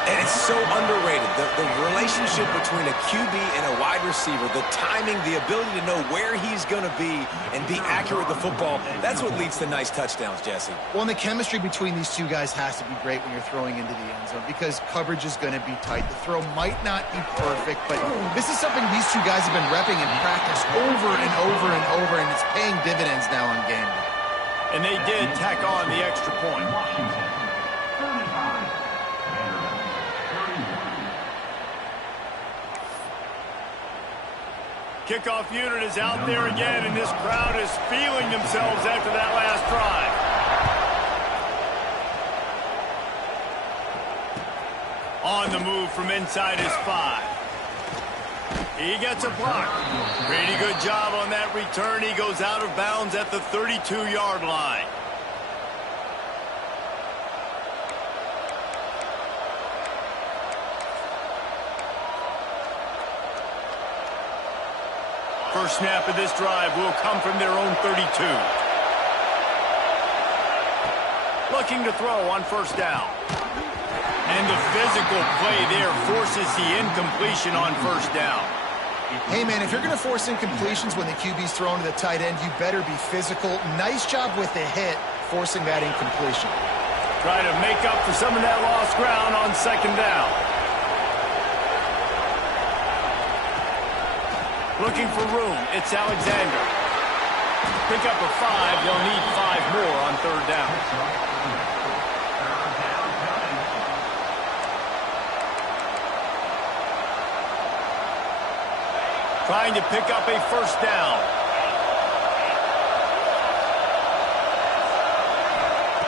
And it's so underrated. The relationship between a QB and a wide receiver, the timing, the ability to know where he's going to be and be accurate with the football, that's what leads to nice touchdowns, Jesse. Well, and the chemistry between these two guys has to be great when you're throwing into the end zone because coverage is going to be tight. The throw might not be perfect, but this is something these two guys have been repping in practice over and over and over, and it's paying dividends now on game day. And they did tack on the extra point. Washington, 35. Kickoff unit is out there again, and this crowd is feeling themselves after that last drive. On the move from inside his 5. He gets a block. Pretty good job on that return. He goes out of bounds at the 32-yard line. First snap of this drive will come from their own 32. Looking to throw on 1st down. And the physical play there forces the incompletion on 1st down. Hey, man, if you're going to force incompletions when the QB's thrown to the tight end, you better be physical. Nice job with the hit, forcing that incompletion. Try to make up for some of that lost ground on 2nd down. Looking for room, it's Alexander. Pick up a 5, they'll need 5 more on 3rd down. Trying to pick up a 1st down.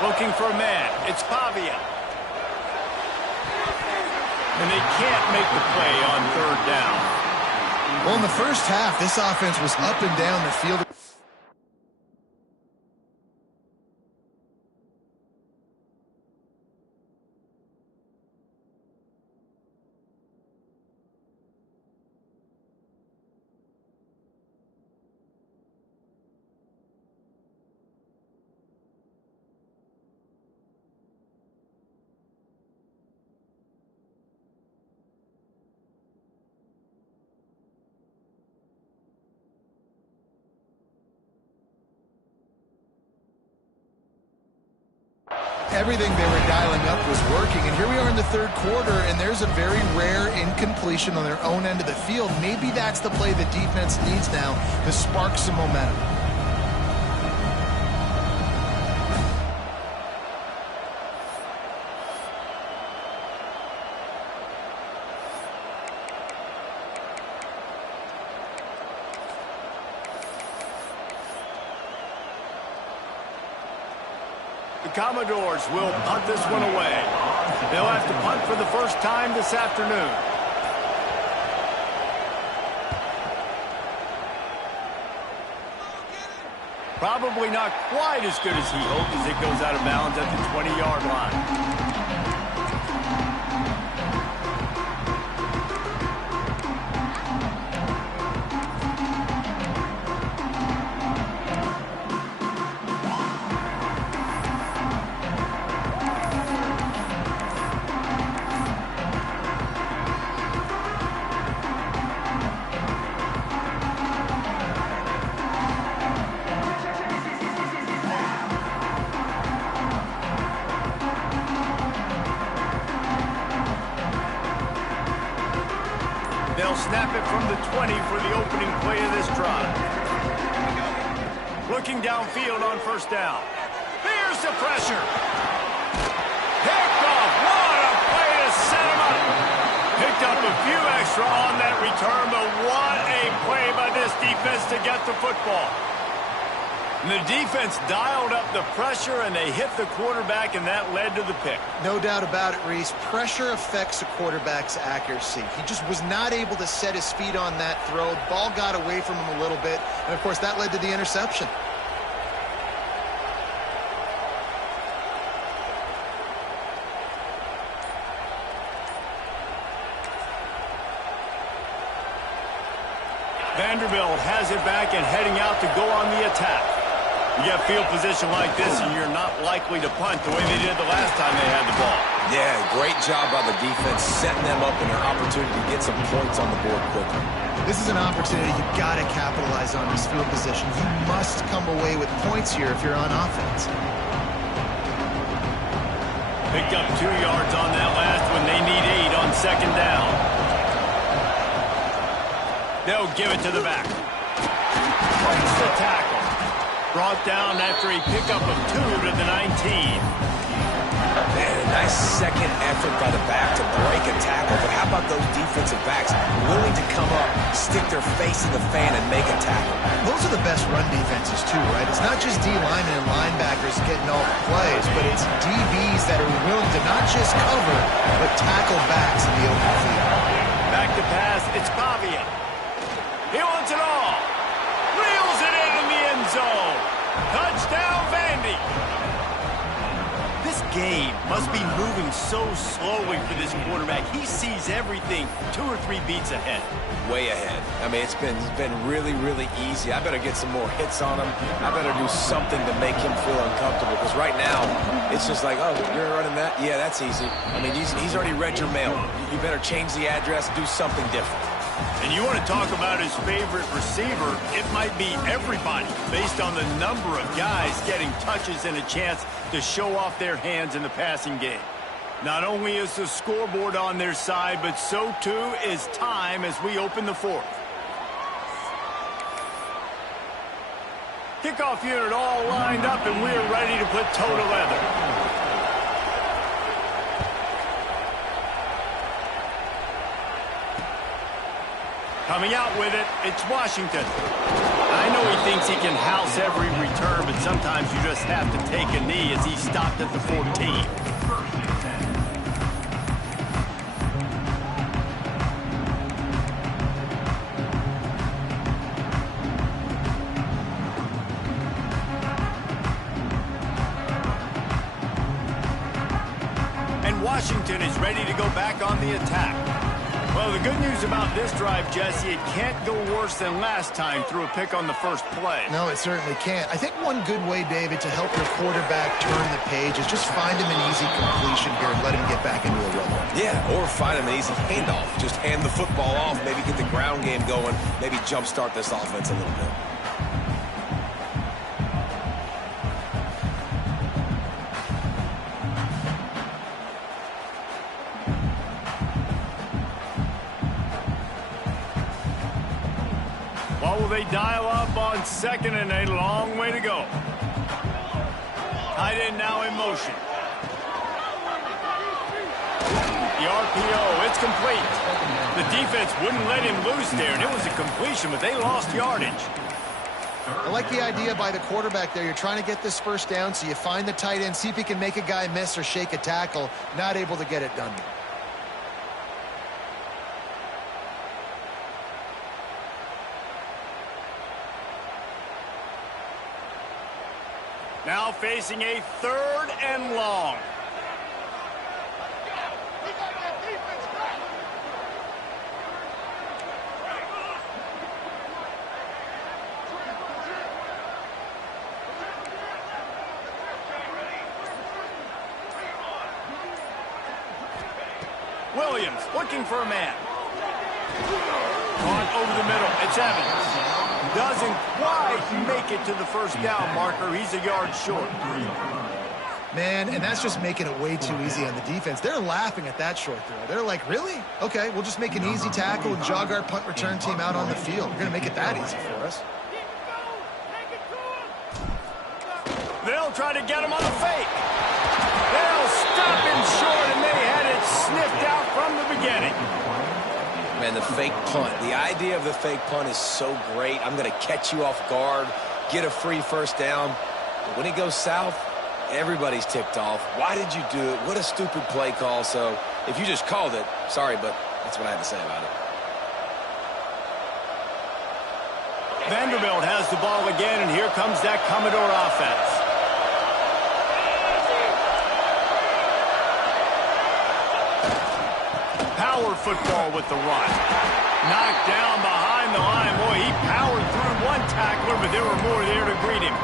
Looking for a man, it's Pavia. And they can't make the play on 3rd down. Well, in the first half, this offense was up and down the field. Everything they were dialing up was working, and here we are in the 3rd quarter, and there's a very rare incompletion on their own end of the field. Maybe that's the play the defense needs now to spark some momentum. The Commodores will punt this one away. They'll have to punt for the first time this afternoon. Probably not quite as good as he hoped as it goes out of bounds at the 20-yard line. They'll snap it from the 20 for the opening play of this drive. looking downfield on first down. Here's the pressure. Picked off. What a play to set him up. Picked up a few extra on that return, but what a play by this defense to get the football. And the defense dialed up the pressure, and they hit the quarterback, and that led to the pick. No doubt about it, Reese. Pressure affects a quarterback's accuracy. He just was not able to set his feet on that throw. Ball got away from him a little bit, and, of course, that led to the interception. Vanderbilt has it back and heading out to go on the attack. You get field position like this, and you're not likely to punt the way they did the last time they had the ball. Yeah, great job by the defense, setting them up in an opportunity to get some points on the board quickly. This is an opportunity you've got to capitalize on this field position. You must come away with points here if you're on offense. Picked up 2 yards on that last one. They need 8 on second down. They'll give it to the back. Breaks the tackle. Brought down after a pickup of 2 to the 19. Man, a nice second effort by the back to break a tackle. But how about those defensive backs willing to come up, stick their face in the fan, and make a tackle? Those are the best run defenses, too, right? It's not just D-linemen and linebackers getting all the plays, but it's DBs that are willing to not just cover, but tackle backs in the open field. Back to pass. It's Pavia. He wants it all. Reels it in the end zone. Touchdown, Vandy. This game must be moving so slowly for this quarterback. He sees everything 2 or 3 beats ahead. Way ahead. I mean, it's been really, really easy. I better get some more hits on him. I better do something to make him feel uncomfortable, because right now, it's just like, oh, you're running that? Yeah, that's easy. I mean, he's already read your mail. You better change the address, do something different. And you want to talk about his favorite receiver, it might be everybody based on the number of guys getting touches and a chance to show off their hands in the passing game. Not only is the scoreboard on their side, but so too is time as we open the fourth. Kickoff unit all lined up, and we're ready to put toe to leather. Coming out with it, it's Washington. I know he thinks he can house every return, but sometimes you just have to take a knee as he stopped at the 14. And Washington is ready to go back on the attack. Well, the good news about this drive, Jesse, it can't go worse than last time through a pick on the first play. No, it certainly can't. I think one good way, David, to help your quarterback turn the page is just find him an easy completion here and let him get back into a rhythm. Yeah, or find him an easy handoff. Just hand the football off, maybe get the ground game going, maybe jumpstart this offense a little bit. They dial up on second and a long way to go. Tight end now in motion. The RPO, it's complete. The defense wouldn't let him loose there, and it was a completion, but they lost yardage. I like the idea by the quarterback there. You're trying to get this first down, so you find the tight end, see if he can make a guy miss or shake a tackle. Not able to get it done. Now facing a 3rd and long. Williams looking for a man. Caught over the middle. It's Evans. Doesn't quite make it to the first down marker. He's a yard short. Man, and that's just making it way too easy on the defense. They're laughing at that short throw. They're like, really? Okay, we'll just make an easy tackle and jog our punt return team out on the field. We're going to make it that easy for us. They'll try to get him on the fake. They'll stop him short, and they had it sniffed out from the beginning. Man, the fake punt. The idea of the fake punt is so great. I'm going to catch you off guard, get a free first down. But when it goes south, everybody's ticked off. Why did you do it? What a stupid play call. So if you just called it, sorry, but that's what I had to say about it. Vanderbilt has the ball again, and here comes that Commodore offense. Power football with the run. Knocked down behind the line. Boy, he powered through one tackler, but there were more there to greet him.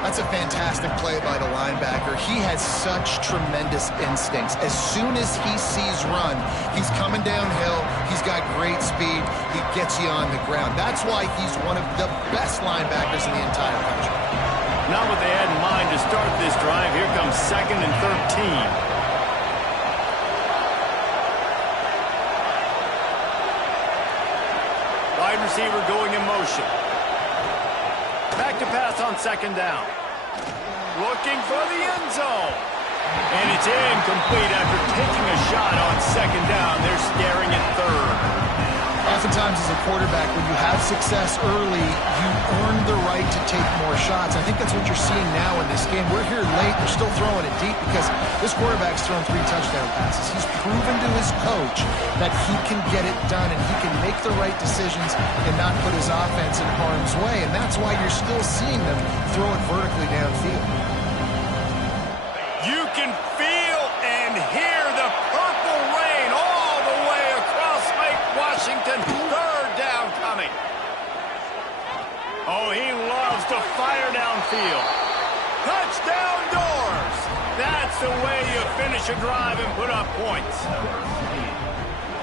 That's a fantastic play by the linebacker. He has such tremendous instincts. As soon as he sees run, he's coming downhill. He's got great speed. He gets you on the ground. That's why he's one of the best linebackers in the entire country. Not what they had in mind to start this drive. Here comes 2nd and 13. Wide receiver going in motion. Back to pass on 2nd down. Looking for the end zone. And it's incomplete after taking a shot on 2nd down. They're staring at 3rd. Oftentimes as a quarterback, when you have success early, you earn the right to take more shots. I think that's what you're seeing now in this game. We're here late. They're still throwing it deep because this quarterback's thrown 3 touchdown passes. He's proven to his coach that he can get it done and he can make the right decisions and not put his offense in harm's way. And that's why you're still seeing them throw it vertically downfield. You can feel and hear the purple rain all the way across Lake Washington. 3rd down coming. Oh, he loves to fire downfield. Touchdown doors. That's the way you finish a drive and put up points.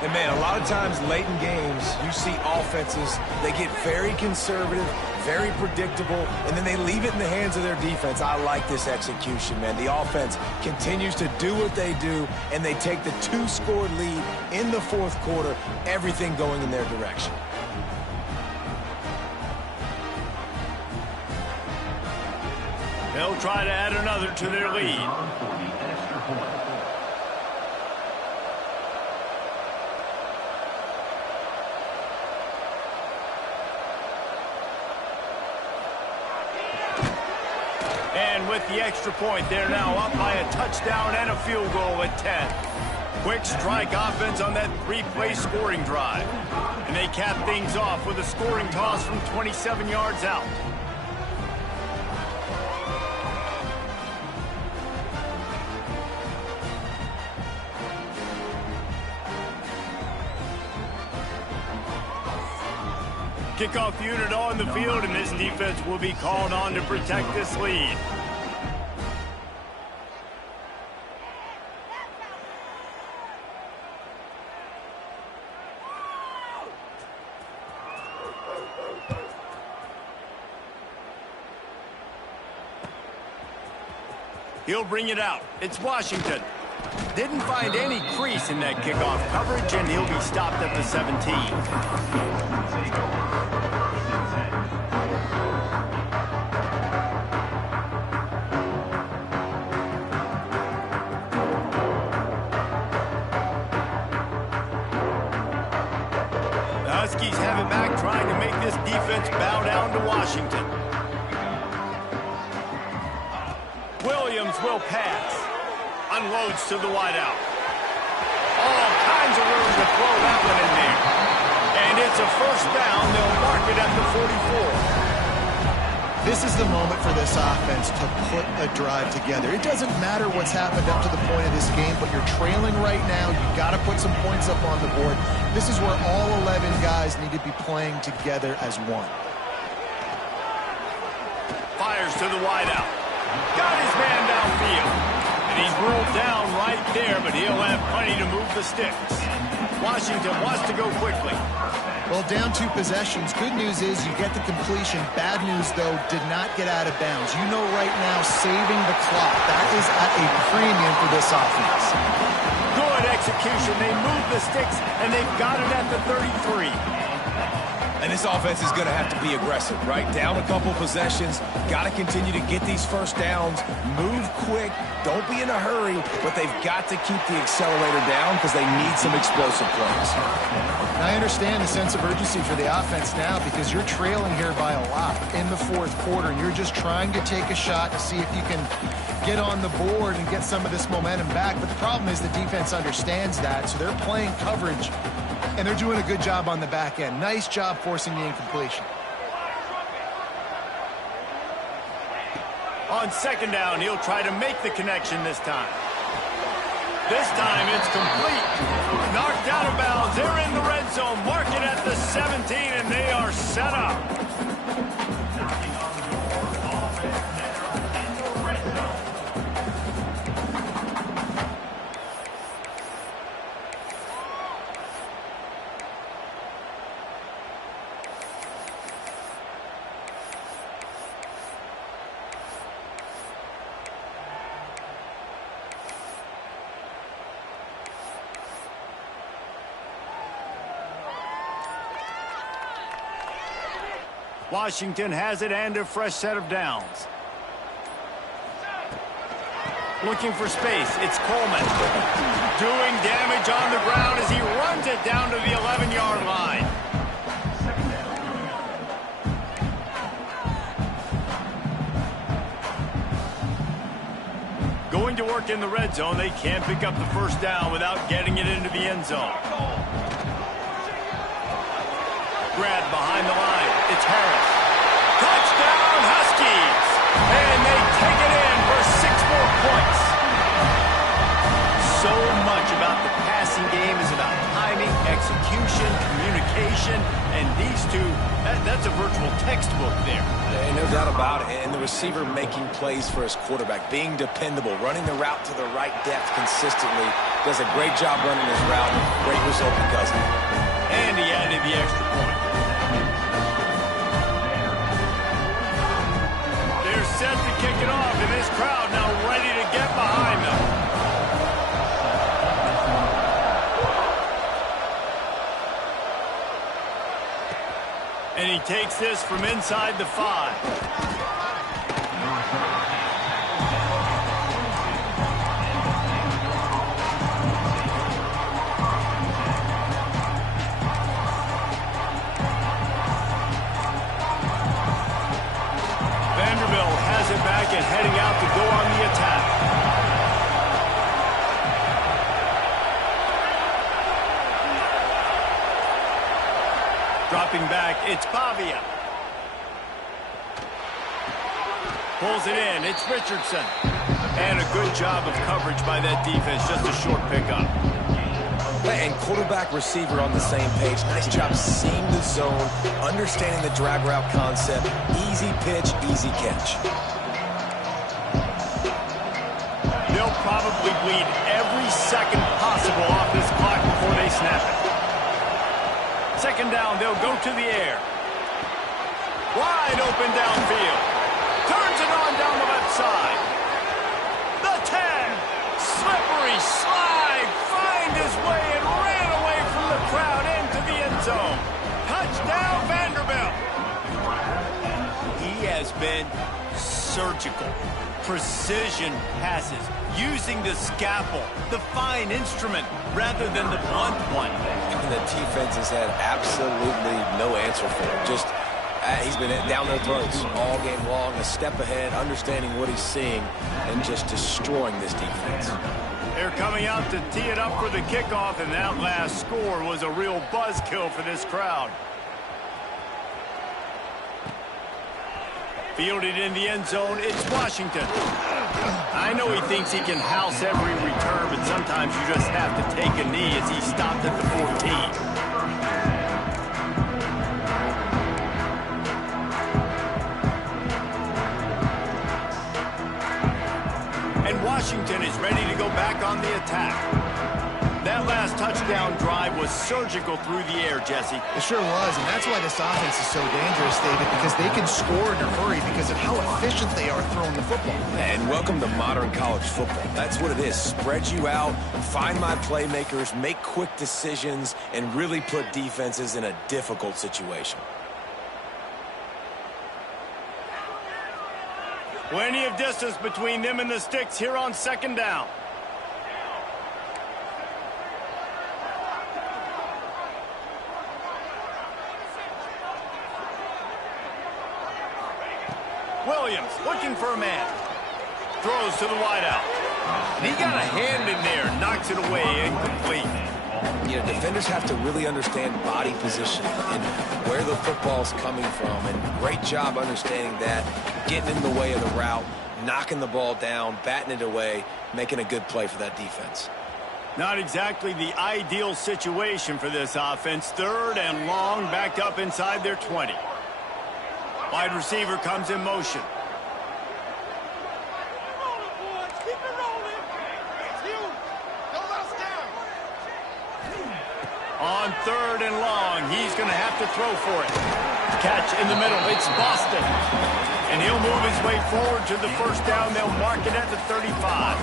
And, man, a lot of times late in games, you see offenses, they get very conservative, very predictable, and then they leave it in the hands of their defense. I like this execution, man. The offense continues to do what they do, and they take the 2-score lead in the 4th quarter, everything going in their direction. They'll try to add another to their lead. And with the extra point, they're now up by a touchdown and a field goal at 10. Quick strike offense on that 3-play scoring drive. And they cap things off with a scoring toss from 27 yards out. Kickoff unit on the field, and this defense will be called on to protect this lead. He'll bring it out. It's Washington. Didn't find any crease in that kickoff coverage, and he'll be stopped at the 17. The Huskies have it back, trying to make this defense bow down to Washington. Williams will pass. Unloads to the wideout. All kinds of room to throw that one in there. And it's a first down. They'll mark it at the 44. This is the moment for this offense to put a drive together. It doesn't matter what's happened up to the point of this game, but you're trailing right now. You've got to put some points up on the board. This is where all 11 guys need to be playing together as one. Fires to the wideout. Got his man downfield. And he's rolled down right there, but he'll have plenty to move the sticks. Washington wants to go quickly. Well, down 2 possessions. Good news is you get the completion. Bad news, though, did not get out of bounds. You know right now, saving the clock. That is at a premium for this offense. Good execution. They move the sticks, and they've got it at the 33. And this offense is going to have to be aggressive, right? Down a couple possessions, got to continue to get these first downs, move quick, don't be in a hurry, but they've got to keep the accelerator down because they need some explosive plays. And I understand the sense of urgency for the offense now because you're trailing here by a lot in the fourth quarter, and you're just trying to take a shot to see if you can get on the board and get some of this momentum back. But the problem is the defense understands that, so they're playing coverage, and they're doing a good job on the back end. Nice job forcing the incompletion. On second down, he'll try to make the connection this time. This time it's complete. Knocked out of bounds. They're in the red zone. Mark it at the 17, and they are set up. Washington has it and a fresh set of downs. Looking for space. It's Coleman. Doing damage on the ground as he runs it down to the 11-yard line. Going to work in the red zone. They can't pick up the first down without getting it into the end zone. Grab behind the line. It's Harris. Touchdown, Huskies! And they take it in for 6 more points. So much about the passing game is about timing, execution, communication, and these two, that's a virtual textbook there. Ain't no doubt about it. And the receiver making plays for his quarterback, being dependable, running the route to the right depth consistently, does a great job running his route. Great result because of it. And he added the extra point. They're set to kick it off, and this crowd now ready to get behind them. And he takes this from inside the 5. Back and heading out to go on the attack. Dropping back, it's Pavia. Pulls it in, it's Richardson. And a good job of coverage by that defense, just a short pickup. And quarterback receiver on the same page. Nice job seeing the zone, understanding the drag route concept. Easy pitch, easy catch. They'll probably bleed every second possible off this clock before they snap it. Second down, they'll go to the air. Wide open downfield. Turns it on down the left side. The 10. Slippery slide. Find his way and ran away from the crowd into the end zone. Touchdown, Vanderbilt. He has been surgical. Precision passes, using the scalpel, the fine instrument, rather than the blunt one. And the defense has had absolutely no answer for him. Just, he's been down their throats all game long, a step ahead, understanding what he's seeing, and just destroying this defense. They're coming out to tee it up for the kickoff, and that last score was a real buzzkill for this crowd. Fielded in the end zone, it's Washington. I know he thinks he can house every return, but sometimes you just have to take a knee as he stopped at the 14. And Washington is ready to go back on the attack. That last touchdown drive was surgical through the air, Jesse. It sure was, and that's why this offense is so dangerous, David, because they can score in a hurry because of how efficient they are throwing the football. And welcome to modern college football. That's what it is. Spread you out, find my playmakers, make quick decisions, and really put defenses in a difficult situation. Plenty of distance between them and the sticks here on second down. Williams looking for a man. Throws to the wideout. And he got a hand in there. Knocks it away. Incomplete. You know, defenders have to really understand body position and where the football's coming from. And great job understanding that, getting in the way of the route, knocking the ball down, batting it away, making a good play for that defense. Not exactly the ideal situation for this offense. 3rd and long, backed up inside their 20. Wide receiver comes in motion. On 3rd and long, he's going to have to throw for it. Catch in the middle. It's Boston. And he'll move his way forward to the first down. They'll mark it at the 35.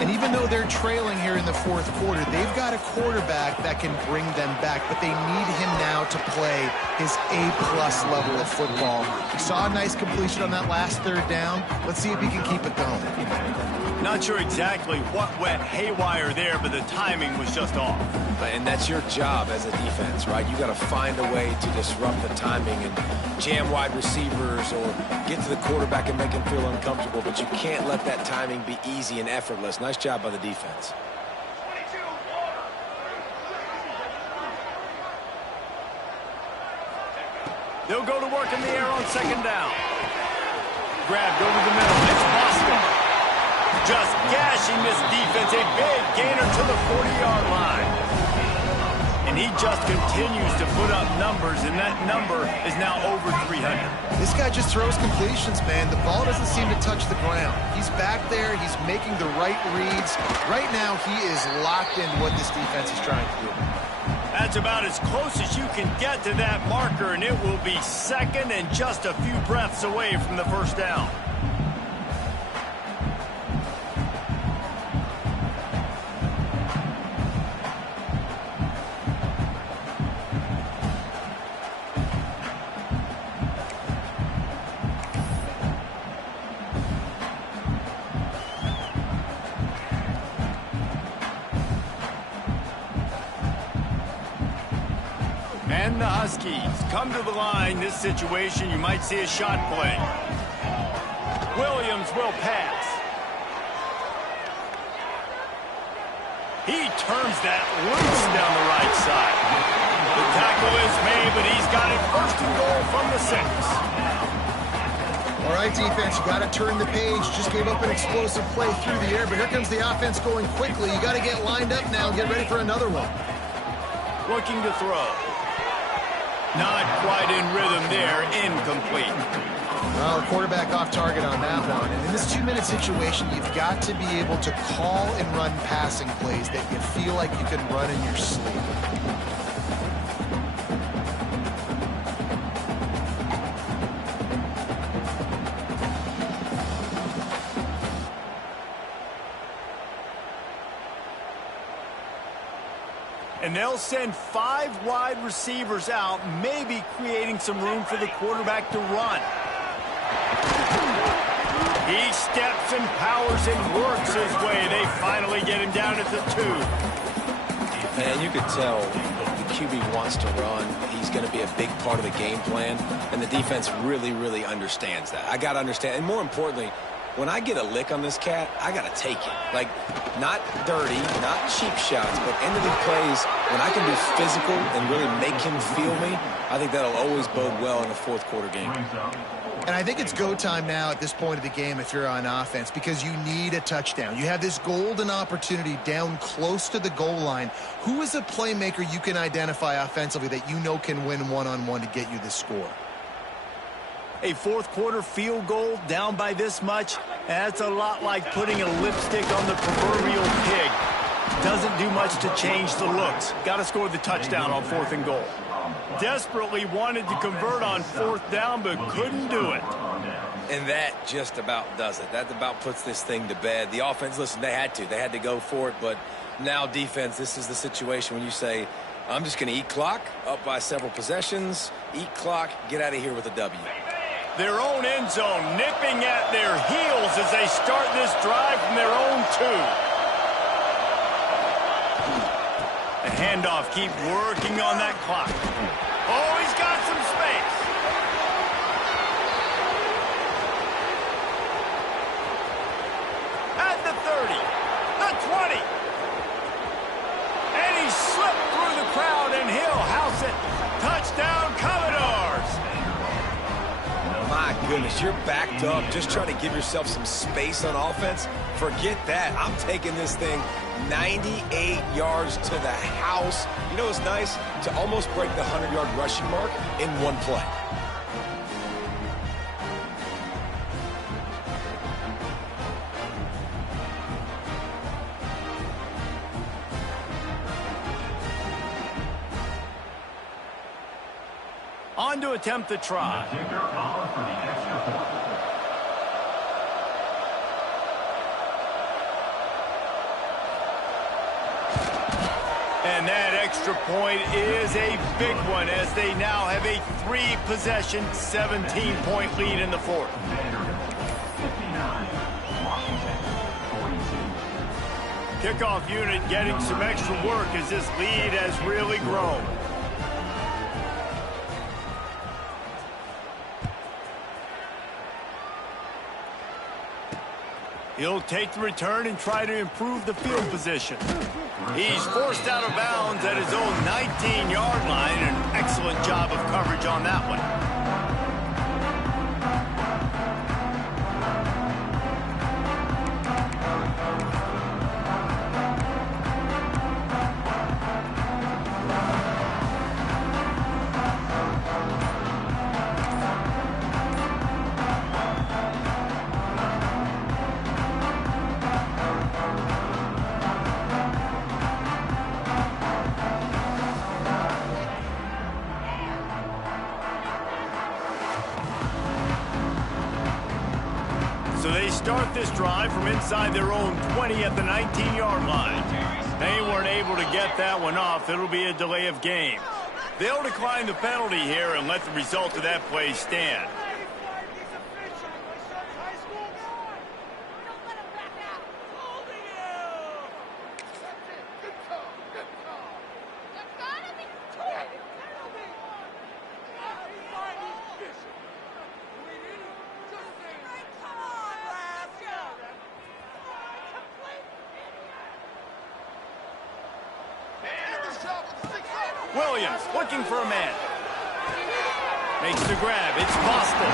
And even though they're trailing here in the 4th quarter, they've got a quarterback that can bring them back, but they need him now to play his A-plus level of football. We saw a nice completion on that last 3rd down. Let's see if he can keep it going. Not sure exactly what went haywire there, but the timing was just off. And that's your job as a defense, right? You got to find a way to disrupt the timing and jam wide receivers or get to the quarterback and make him feel uncomfortable, but you can't let that timing be easy and effortless. Nice job by the defense. They'll go to work in the air on second down. Grabbed over the middle. It's Boston. Just gashing this defense. A big gainer to the 40-yard line. And he just continues to put up numbers, and that number is now over 300. This guy just throws completions, man. The ball doesn't seem to touch the ground. He's back there. He's making the right reads. Right now, he is locked into what this defense is trying to do. That's about as close as you can get to that marker, and it will be 2nd and just a few breaths away from the first down. And the Huskies come to the line. This situation, you might see a shot play. Williams will pass. He turns that loose down the right side. The tackle is made, but he's got it 1st and goal from the 6. All right, defense, you got to turn the page. Just gave up an explosive play through the air, but here comes the offense going quickly. You got to get lined up now and get ready for another one. Looking to throw. Not quite in rhythm there. Incomplete. Well, the quarterback off target on that one. And in this 2-minute situation, you've got to be able to call and run passing plays that you feel like you can run in your sleep. And they'll send 5 wide receivers out, maybe creating some room for the quarterback to run. He steps and powers and works his way. They finally get him down at the 2. Man, you could tell the QB wants to run. He's going to be a big part of the game plan, and the defense really, really understands that. I got to understand, and more importantly, when I get a lick on this cat, I got to take it. Like, not dirty, not cheap shots, but end of the plays, when I can be physical and really make him feel me, I think that'll always bode well in a 4th quarter game. And I think it's go time now at this point of the game if you're on offense, because you need a touchdown. You have this golden opportunity down close to the goal line. Who is a playmaker you can identify offensively that you know can win one-on-one to get you this score? A 4th quarter field goal down by this much, that's a lot like putting a lipstick on the proverbial pig. Doesn't do much to change the looks. Got to score the touchdown on 4th and goal. Desperately wanted to convert on 4th down, but couldn't do it. And that just about does it. That about puts this thing to bed. The offense, listen, they had to go for it, but now defense, this is the situation when you say, I'm just going to eat clock, up by several possessions, eat clock, get out of here with a W. Their own end zone nipping at their heels as they start this drive from their own 2. The handoff, keep working on that clock. Oh, he's got some space. At the 30, the 20. And he slipped through the crowd, and he'll house it. Touchdown, Commodores. My goodness, you're backed up. Just trying to give yourself some space on offense. Forget that. I'm taking this thing 98 yards to the house. You know what's nice? To almost break the 100-yard rushing mark in one play. On to attempt the try. The kicker on for the extra point. And that extra point is a big one as they now have a 3-possession, 17-point lead in the 4th. Vanderbilt 59, Washington 42. Kickoff unit getting some extra work as this lead has really grown. He'll take the return and try to improve the field position. He's forced out of bounds at his own 19-yard line. An excellent job of coverage on that one. So they start this drive from inside their own 20 at the 19-yard line. They weren't able to get that one off. It'll be a delay of game. They'll decline the penalty here and let the result of that play stand. Williams looking for a man. Makes the grab. It's Boston.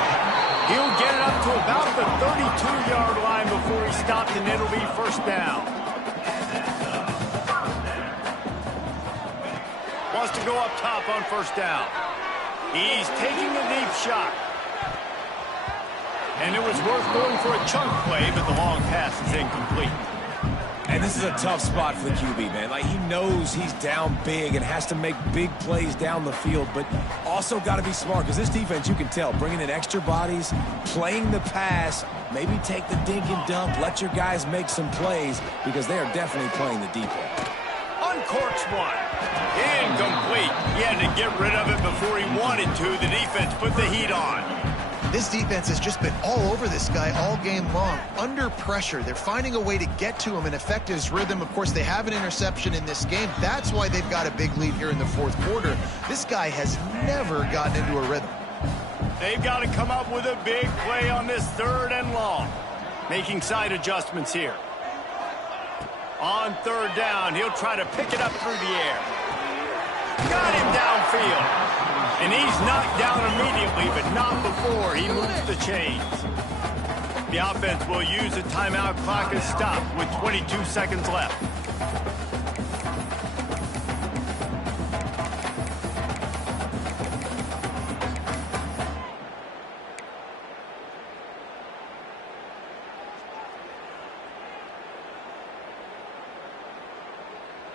He'll get it up to about the 32-yard line before he stopped, and it'll be first down. Wants to go up top on first down. He's taking a deep shot. And it was worth going for a chunk play, but the long pass is incomplete. And this is a tough spot for the QB, man. Like, he knows he's down big and has to make big plays down the field, but also got to be smart because this defense, you can tell, bringing in extra bodies, playing the pass, maybe take the dink and dump, let your guys make some plays because they are definitely playing the deep end. Uncorks one. Incomplete. He had to get rid of it before he wanted to. The defense put the heat on. This defense has just been all over this guy all game long. Under pressure, they're finding a way to get to him and affect his rhythm. Of course, they have an interception in this game. That's why they've got a big lead here in the 4th quarter. This guy has never gotten into a rhythm. They've got to come up with a big play on this 3rd and long. Making side adjustments here. On 3rd down, he'll try to pick it up through the air. Got him downfield. And he's knocked down immediately, but not before he moves the chains. The offense will use a timeout clock as stop with 22 seconds left.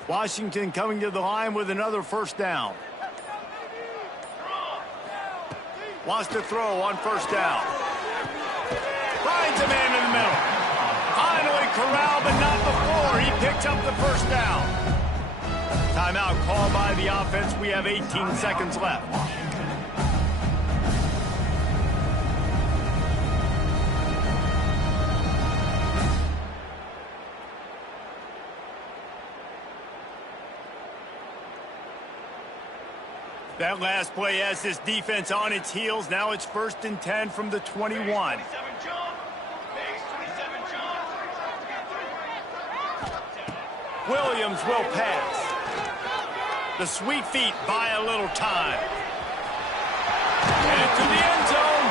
Washington coming to the line with another first down. Wants to throw on first down. Finds a man in the middle. Finally corralled, but not before. He picks up the first down. Timeout called by the offense. We have 18 seconds left. That last play has this defense on its heels. Now it's 1st and 10 from the 21. Williams will pass. The sweet feet buy a little time. And into the end zone.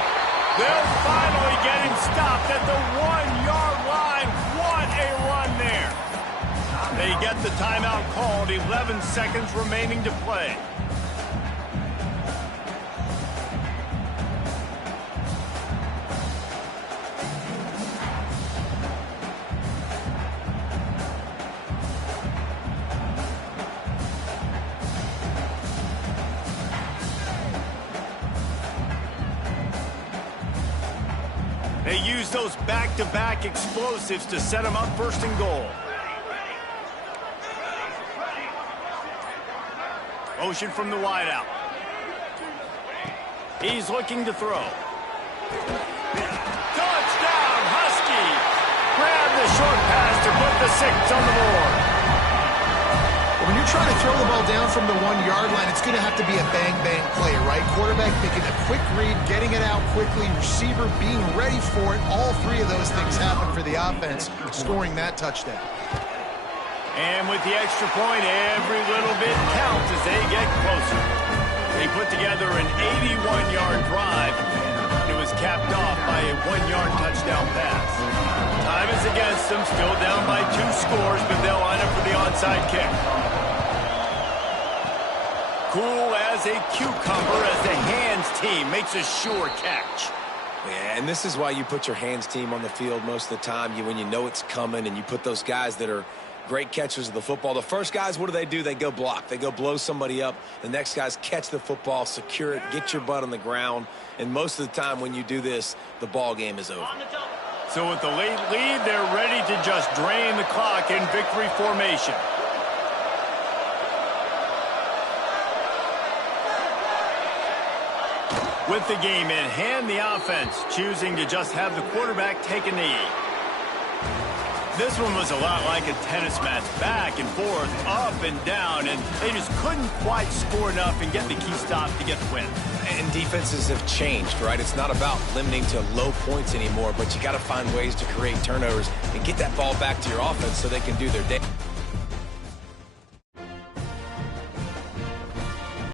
They'll finally get him stopped at the 1-yard line. What a run there. They get the timeout called. 11 seconds remaining to play. They use those back-to-back explosives to set them up 1st and goal. Motion from the wideout. He's looking to throw. Touchdown, Huskies! Grab the short pass to put the 6 on the board. When you're trying to throw the ball down from the 1-yard line, it's going to have to be a bang-bang play, right? Quarterback making a quick read, getting it out quickly, receiver being ready for it. All 3 of those things happen for the offense, scoring that touchdown. And with the extra point, every little bit counts as they get closer. They put together an 81-yard drive, and it was capped off by a 1-yard touchdown pass. Time is against them, still down by 2 scores, but they'll line up for the onside kick. Cool as a cucumber as the hands team makes a sure catch. Yeah, and this is why you put your hands team on the field most of the time. When you know it's coming, and you put those guys that are great catchers of the football. The first guys, what do? They go block. They go blow somebody up. The next guys catch the football, secure it, get your butt on the ground. And most of the time when you do this, the ball game is over. So with the late lead, they're ready to just drain the clock in victory formation. With the game in hand, the offense choosing to just have the quarterback take a knee. This one was a lot like a tennis match, back and forth, up and down, and they just couldn't quite score enough and get the key stop to get the win. And defenses have changed, right? It's not about limiting to low points anymore, but you got to find ways to create turnovers and get that ball back to your offense so they can do their day.